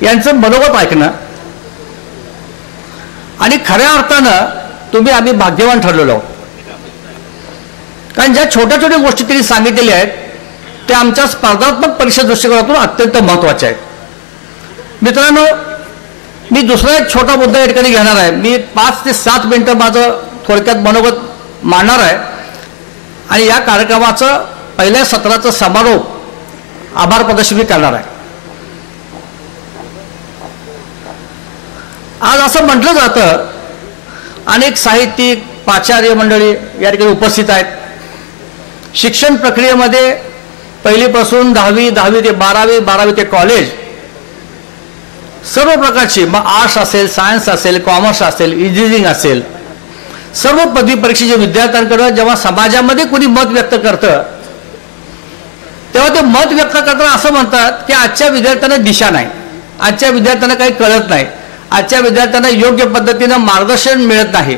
यांचं मनोगत ऐकणं. आणि खऱ्या अर्थानं आम्ही भाग्यवान ठरलेलो आहोत. कारण ज्या छोट्या छोट्या गोष्टी त्यांनी सांगितलेल्या आहेत त्या आमच्या स्पर्धात्मक परीक्षा दृष्टिकोनातून अत्यंत महत्त्वाच्या आहेत. मित्रांनो, मी दुसरा एक छोटा मुद्दा या ठिकाणी घेणार आहे. मी 5 ते 7 मिनिटं माझं थोडक्यात मनोगत मांडणार आहे आणि या कार्यक्रमाचं पहिल्या सत्राचा समारोप आभार प्रदर्शन करणार आहे. आज असं म्हटलं जातं, अनेक साहित्यिक प्राचार्य मंडळी या ठिकाणी उपस्थित आहेत. शिक्षण प्रक्रियेमध्ये पहिलीपासून 10वी, 10वी ते 12वी, 12वी ते कॉलेज सर्व प्रकारची, मग आर्ट्स असेल, सायन्स असेल, कॉमर्स असेल, इंजिनिअरिंग असेल, सर्व पदवी परीक्षेच्या विद्यार्थ्यांकडे जेव्हा समाजामध्ये कोणी मत व्यक्त करतं तेव्हा ते मत व्यक्त करताना असं म्हणतात की आजच्या विद्यार्थ्यांना दिशा नाही, आजच्या विद्यार्थ्यांना काही कळत नाही, आजच्या विद्यार्थ्यांना योग्य पद्धतीनं मार्गदर्शन मिळत नाही,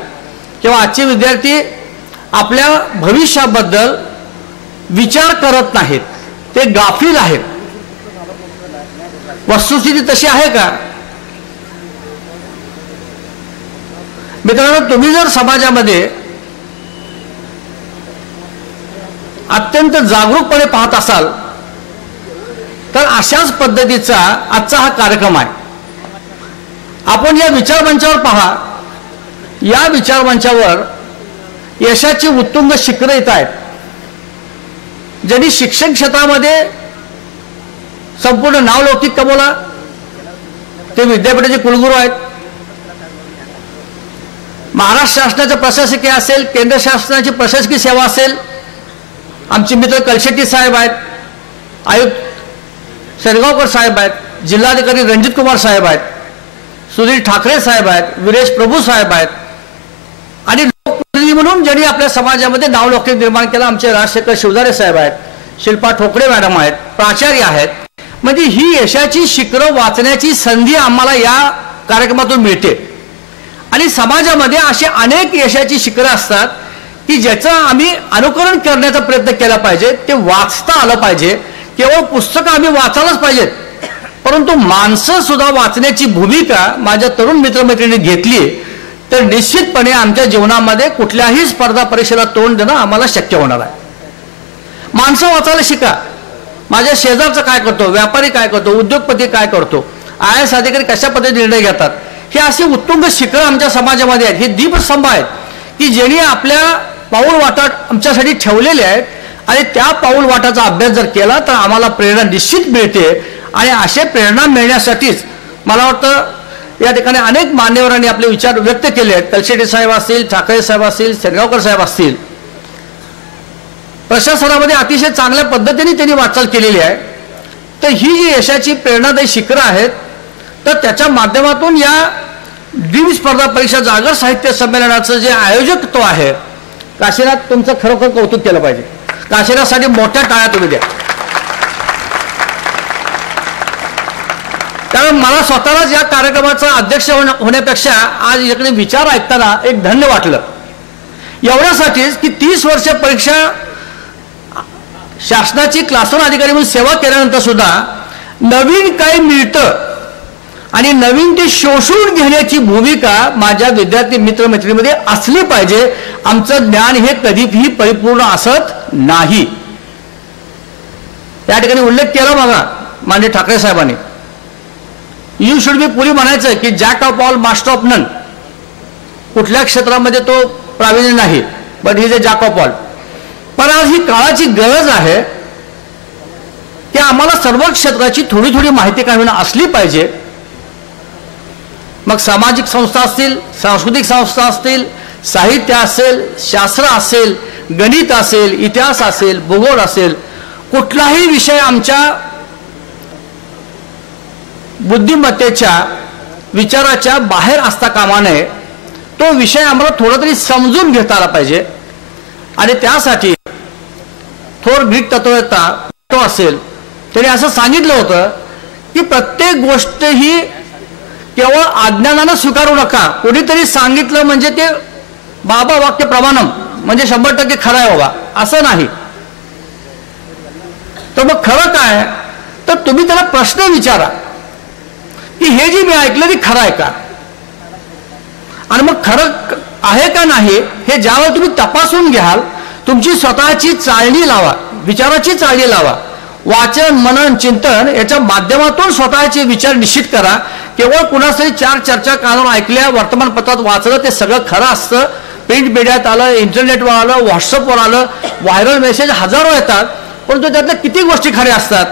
किंवा आजचे विद्यार्थी आपल्या भविष्याबद्दल विचार करत नाहीत, ते गाफील आहेत. वस्तुस्थिती तशी आहे का? मित्रांनो, तुम्ही जर समाजामध्ये अत्यंत जागरूकपणे पाहत असाल तर अशाच पद्धतीचा आजचा हा कार्यक्रम आहे. आपण या विचारमंचावर पहा, या विचारमंचावर यशाची उत्तुंग शिखरं येत आहेत. ज्यांनी शिक्षण क्षेत्रामध्ये संपूर्ण नावलौकिक कमवला ते विद्यापीठाचे कुलगुरू आहेत. महाराष्ट्र शासनाचं प्रशासकीय असेल, केंद्र शासनाची प्रशासकीय सेवा असेल, आमचे मित्र कलशेट्टी साहेब आहेत, आयुक्त शेरगावकर साहेब आहेत, जिल्हाधिकारी रणजित कुमार साहेब आहेत, सुधीर ठाकरे साहेब आहेत, विरेश प्रभू साहेब आहेत, आणि लोकप्रतिनिधी म्हणून ज्यांनी आपल्या समाजामध्ये नावलौकिक निर्माण केला आमचे राजशेखर शिवदारे साहेब आहेत, शिल्पा ठोकरे मॅडम आहेत, प्राचार्य आहेत. म्हणजे ही यशाची शिखरं वाचण्याची संधी आम्हाला या कार्यक्रमातून मिळते. आणि समाजामध्ये अशी अनेक यशाची शिखरं असतात की ज्याचं आम्ही अनुकरण करण्याचा प्रयत्न केला पाहिजे, ते वाचता आलं पाहिजे. केवळ पुस्तकं आम्ही वाचायलाच पाहिजेत, परंतु माणसं सुद्धा वाचण्याची भूमिका माझ्या तरुण मित्रमैत्रिणी घेतली तर निश्चितपणे आमच्या जीवनामध्ये कुठल्याही स्पर्धा परीक्षेला तोंड देणं आम्हाला शक्य होणार आहे. माणसं वाचायला शिका. माझ्या शेजारचं काय करतो, व्यापारी काय करतो, उद्योगपती काय करतो, IAS अधिकारी कशा पद्धतीने निर्णय घेतात, हे अशी उत्तुंग शिखरं आमच्या समाजामध्ये आहेत. हे दीपस्तंभ आहेत की ज्यांनी आपल्या पाऊल वाटा आमच्यासाठी ठेवलेले आहेत, आणि त्या पाऊल वाटाचा अभ्यास जर केला तर आम्हाला प्रेरणा निश्चित मिळते. आणि असे प्रेरणा मिळण्यासाठीच मला वाटतं या ठिकाणी अनेक मान्यवरांनी आपले विचार व्यक्त केले आहेत. कलशेट्टी साहेब असतील, ठाकरे साहेब असतील, शेरगावकर साहेब असतील. प्रशासनामध्ये अतिशय चांगल्या पद्धतीने त्यांनी वाटचाल केलेली आहे. तर ही जी यशाची प्रेरणादायी शिखरं आहेत, तर त्याच्या माध्यमातून या ड्रीम स्पर्धा परीक्षा जागर साहित्य संमेलनाचं जे आयोजकत्व आहे, काशीनाथ, तुमचं खरोखर कौतुक केलं पाहिजे. काशीनाथसाठी मोठ्या टाळ्या तुम्ही द्या. कारण मला स्वतःलाच या कार्यक्रमाचा अध्यक्ष होण्यापेक्षा आज याकडे विचार ऐकताना एक धन्य वाटलं. एवढ्यासाठीच की 30 वर्ष परीक्षा शासनाची क्लासरूम अधिकारी म्हणून सेवा केल्यानंतर सुद्धा नवीन काही मिळतं आणि नवीन ते शोषून घेण्याची भूमिका माझ्या विद्यार्थी मित्रमैत्रिणींमध्ये असली पाहिजे. आमचं ज्ञान हे कधीही परिपूर्ण असत नाही. या ठिकाणी उल्लेख केला बघा माननीय ठाकरे साहेबांनी, यू शुड बी पुरी म्हणायचं की jack of all master of none. कुठल्या क्षेत्रामध्ये तो प्रावीण्य नाही, but he is a jack of all. पण आज ही काळाची गरज आहे की आम्हाला सर्व क्षेत्राची थोडी थोडी माहिती काय होणं असली पाहिजे. मग सामाजिक संस्था असतील, सांस्कृतिक संस्था असतील, साहित्य असेल, शास्त्र असेल, गणित असेल, इतिहास असेल, भूगोल असेल, कुठलाही विषय आमच्या बुद्धिमत्तेच्या विचाराच्या बाहेर असता कामा नये. तो विषय आम्हाला थोडा तरी समजून घेता आला पाहिजे. आणि त्यासाठी थोर ग्रीक तत्ववेत्ता तो असेल त्याने असं सांगितलं होतं की प्रत्येक गोष्ट ही केवळ अज्ञानानं स्वीकारू नका. कोणीतरी सांगितलं म्हणजे ते बाबा वाक्य प्रमाणम म्हणजे 100% खरं आहे बाबा, असं नाही. तर मग खरं काय, तर तुम्ही त्याला प्रश्न विचारा की हे जे मी ऐकलं ते खरं आहे का, आणि मग खरं आहे का नाही हे ज्यावेळेला तुम्ही तपासून घ्याल, तुमची स्वतःची चाळणी लावा, विचाराची चाळणी लावा. वाचन, मनन, चिंतन याच्या माध्यमातून स्वतःचे विचार निश्चित करा. केवळ कुणासाठी 4 चर्चा कानावर ऐकल्या, वर्तमानपत्रात वाचलं ते सगळं खरं असतं. प्रिंट मीडियात आलं, इंटरनेटवर आलं, व्हॉट्सअपवर आलं, व्हायरल मेसेज हजारो येतात, परंतु त्यातल्या किती गोष्टी खऱ्या असतात?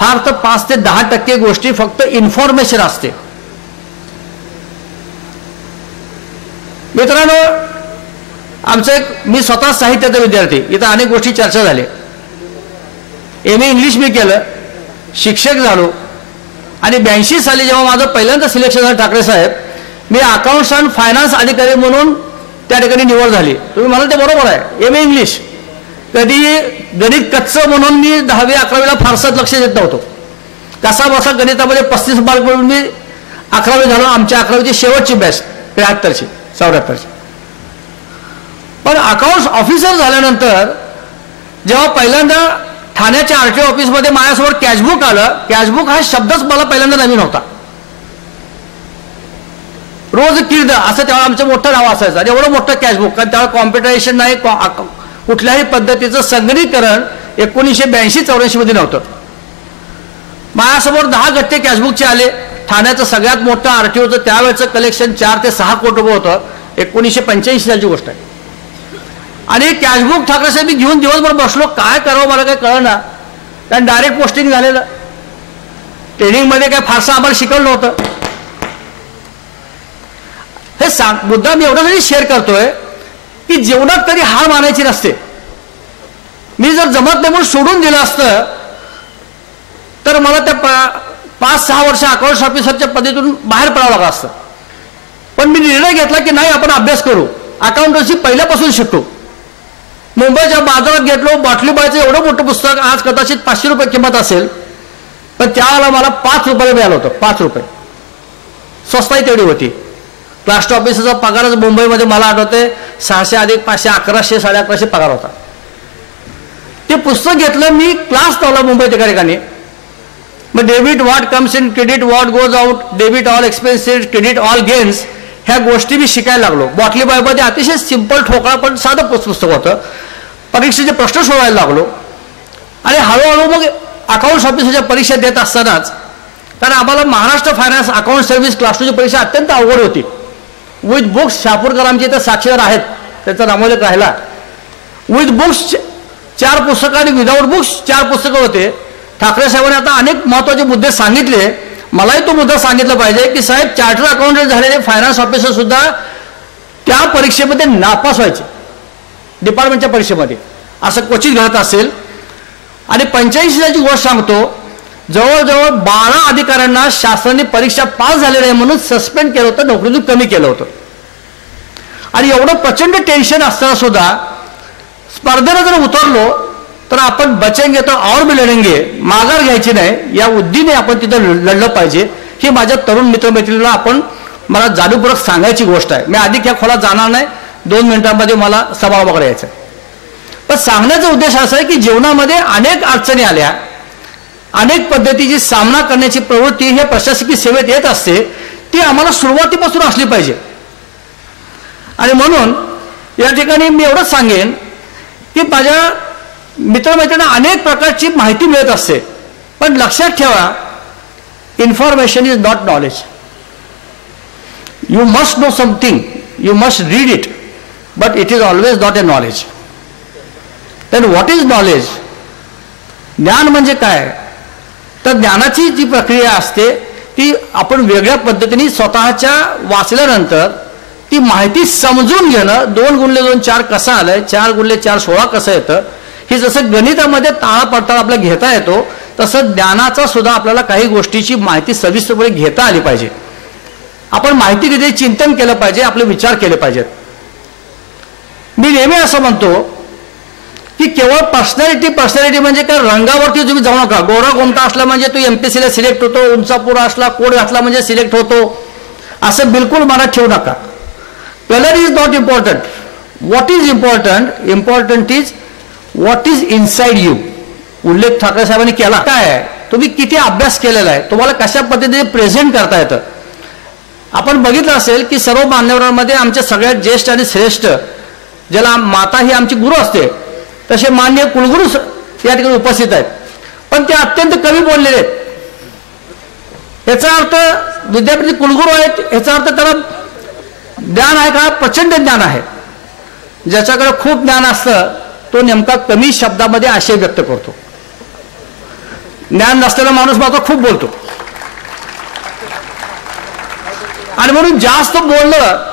फार तर 5 ते 10% गोष्टी फक्त इन्फॉर्मेशन असते. मित्रांनो, आमचं मी स्वतः साहित्याचा विद्यार्थी, इथं अनेक गोष्टी चर्चा झाल्या. MA इंग्लिश मी केलं, शिक्षक झालो आणि 82 साली जेव्हा माझं पहिल्यांदा सिलेक्शन झालं ठाकरे साहेब, मी अकाउंट्स अँड फायनान्स अधिकारी म्हणून त्या ठिकाणी निवड झाली. तुम्ही मला ते बरोबर आहे, MA इंग्लिश. कधी गणित कच्चं म्हणून मी 10वी 11वीला फारसंच लक्ष देत नव्हतो. कसा बसा गणितामध्ये 35 मार्क मिळून मी 11वी झालो. आमच्या 11वीची शेवटची बॅच 73ची 74ची. पण अकाउंट्स ऑफिसर झाल्यानंतर जेव्हा पहिल्यांदा ठाण्याच्या RTO ऑफिसमध्ये माझ्यासमोर कॅशबुक आलं, कॅशबुक हा शब्दच मला पहिल्यांदा नवीन होता. रोज कीर्द असं तेव्हा आमचं मोठं नाव असायचं आणि एवढं मोठं कॅशबुक, कारण त्यावेळेला कॉम्प्युटरायझेशन नाही, कुठल्याही पद्धतीचं संगणकीकरण 1982-84 मध्ये नव्हतं. माझ्यासमोर 10 गट्टे कॅशबुकचे आले. ठाण्याचं सगळ्यात मोठं RTOचं त्यावेळेचं कलेक्शन 4 ते 6 कोटी रुपये होतं. 1985 सालची गोष्ट आहे. आणि कॅशबुक ठाकरे साहेब मी घेऊन दिवसभर बसलो, काय करावं मला काय कळना, कारण डायरेक्ट पोस्टिंग झालेलं. ट्रेनिंगमध्ये काय फारसं आम्हाला शिकवलं नव्हतं. हे मुद्दा मी एवढ्यासाठी शेअर करतोय की जीवनात कधी हार मानायची नसते. मी जर जमत नाही म्हणून सोडून दिलं असतं तर मला त्या 5-6 वर्ष अकाउंट्स ऑफिसरच्या पद्धतीतून बाहेर पडावं लागलं असतं. पण मी निर्णय घेतला की नाही, आपण अभ्यास करू, अकाउंटन्सी पहिल्यापासून शिकतो. मुंबईच्या बाजारात घेतलो, बाटलीबाईचं एवढं मोठं पुस्तक, आज कदाचित 500 रुपये किंमत असेल, पण त्यावेळेला मला 5 रुपये मिळालं होतं. 5 रुपये स्वस्ताही तेवढी होती. क्लास्ट ऑफिसरचा पगारच मुंबईमध्ये मला आठवते 600 अधिक 500 1100 1150 पगार होता. ते पुस्तक घेतलं, मी क्लास लावला मुंबईत एका ठिकाणी. मग debit what comes in, credit what goes out, debit all expenses, credit all gains, ह्या गोष्टी मी शिकायला लागलो. बॉटलीबाईमध्ये अतिशय सिंपल ठोकळा पण साधं पुस्तक होतं. परीक्षेचे प्रश्न सोडवायला लागलो आणि हळूहळू मग अकाउंट्स ऑफिसरच्या परीक्षा देत असतानाच, कारण आम्हाला Maharashtra finance account service class 2ची परीक्षा अत्यंत अवघड होती. विथ बुक्स, शापूरकर आमचे इथं साक्षीदार आहेत, त्याचा नामोल्लेख राहिला. विथ बुक्स 4 पुस्तकं आणि विदाऊट बुक्स 4 पुस्तकं होते. ठाकरे साहेबांनी आता अनेक महत्त्वाचे मुद्दे सांगितले. मलाही तो मुद्दा सांगितला पाहिजे की साहेब, चार्टर्ड अकाउंटंट झालेले फायनान्स ऑफिसर सुद्धा त्या परीक्षेमध्ये नापास व्हायचे, डिपार्टमेंटच्या परीक्षेमध्ये. असं क्वचित घडत असेल. आणि 85 सालची गोष्ट सांगतो, जवळजवळ 12 अधिकाऱ्यांना शासनाने परीक्षा पास झाले नाही म्हणून सस्पेंड केलं होतं, नोकरीतून कमी केलं होतं. आणि एवढं प्रचंड टेन्शन असताना सुद्धा स्पर्धेला जर उतरलो तर आपण बचेंगे तर और भी लढेंगे, माघार घ्यायची नाही, या उद्दीने आपण तिथं लढलं पाहिजे. ही माझ्या तरुण मित्रमैत्रिणीला आपण मला जाणीवपूर्वक सांगायची गोष्ट आहे. मी अधिक या खोलात जाणार नाही, 2 मिनिटांमध्ये मला सभागृहाकडे यायचं आहे. पण सांगण्याचा उद्देश असा आहे की जीवनामध्ये अनेक अडचणी आल्या, अनेक पद्धतीची सामना करण्याची प्रवृत्ती हे प्रशासकीय सेवेत येत असते. ती आम्हाला सुरुवातीपासून असली पाहिजे. आणि म्हणून या ठिकाणी मी एवढंच सांगेन की माझ्या मित्रमैत्रिणींना अनेक प्रकारची माहिती मिळत असते, पण लक्षात ठेवा, information is not knowledge. You must know something, you must read it, but it is always not a knowledge. Then what is knowledge? ज्ञान म्हणजे काय? तर ज्ञानाची जी प्रक्रिया असते ती आपण वेगळ्या पद्धतीने स्वतःच्या वाचल्यानंतर ती माहिती समजून घेणं. 2 × 2 4 कसं आलंय, 4 × 4 16 कसं येतं, हे जसं गणितामध्ये ताळा पडताळा आपल्याला घेता येतो, तसं ज्ञानाचा सुद्धा आपल्याला काही गोष्टीची माहिती सविस्तरपणे घेता आली पाहिजे. आपण माहिती घेते चिंतन केलं पाहिजे, आपले विचार केले पाहिजेत. मी नेहमी असं म्हणतो की केवळ पर्सनॅलिटी म्हणजे काय, रंगावरती तुम्ही जाऊ नका. गोरा गोमटा असला म्हणजे तो MPSCला सिलेक्ट होतो, उंचापुरा असला, कोड घातला म्हणजे सिलेक्ट होतो, असं बिलकुल मनात ठेवू नका. Colour is not important. What is important? Important is what is inside you. उल्लेख ठाकरे साहेबांनी केला. काय आहे, तुम्ही किती अभ्यास केलेला आहे, तुम्हाला कशा पद्धतीने प्रेझेंट करता येतं. आपण बघितलं असेल की सर्व मान्यवरांमध्ये आमच्या सगळ्यात ज्येष्ठ आणि श्रेष्ठ, ज्याला माता ही आमची गुरु असते, तसे मान्य कुलगुरू या ठिकाणी उपस्थित आहेत. पण ते अत्यंत कमी बोललेले आहेत. याचा अर्थ विद्यापीठ कुलगुरू आहेत, याचा अर्थ त्याला ज्ञान आहे का? प्रचंड ज्ञान आहे. ज्याच्याकडे खूप ज्ञान असतं तो नेमका कमी शब्दामध्ये आशय व्यक्त करतो. ज्ञान नसलेला माणूस मात्र खूप बोलतो. आणि म्हणून जास्त बोललं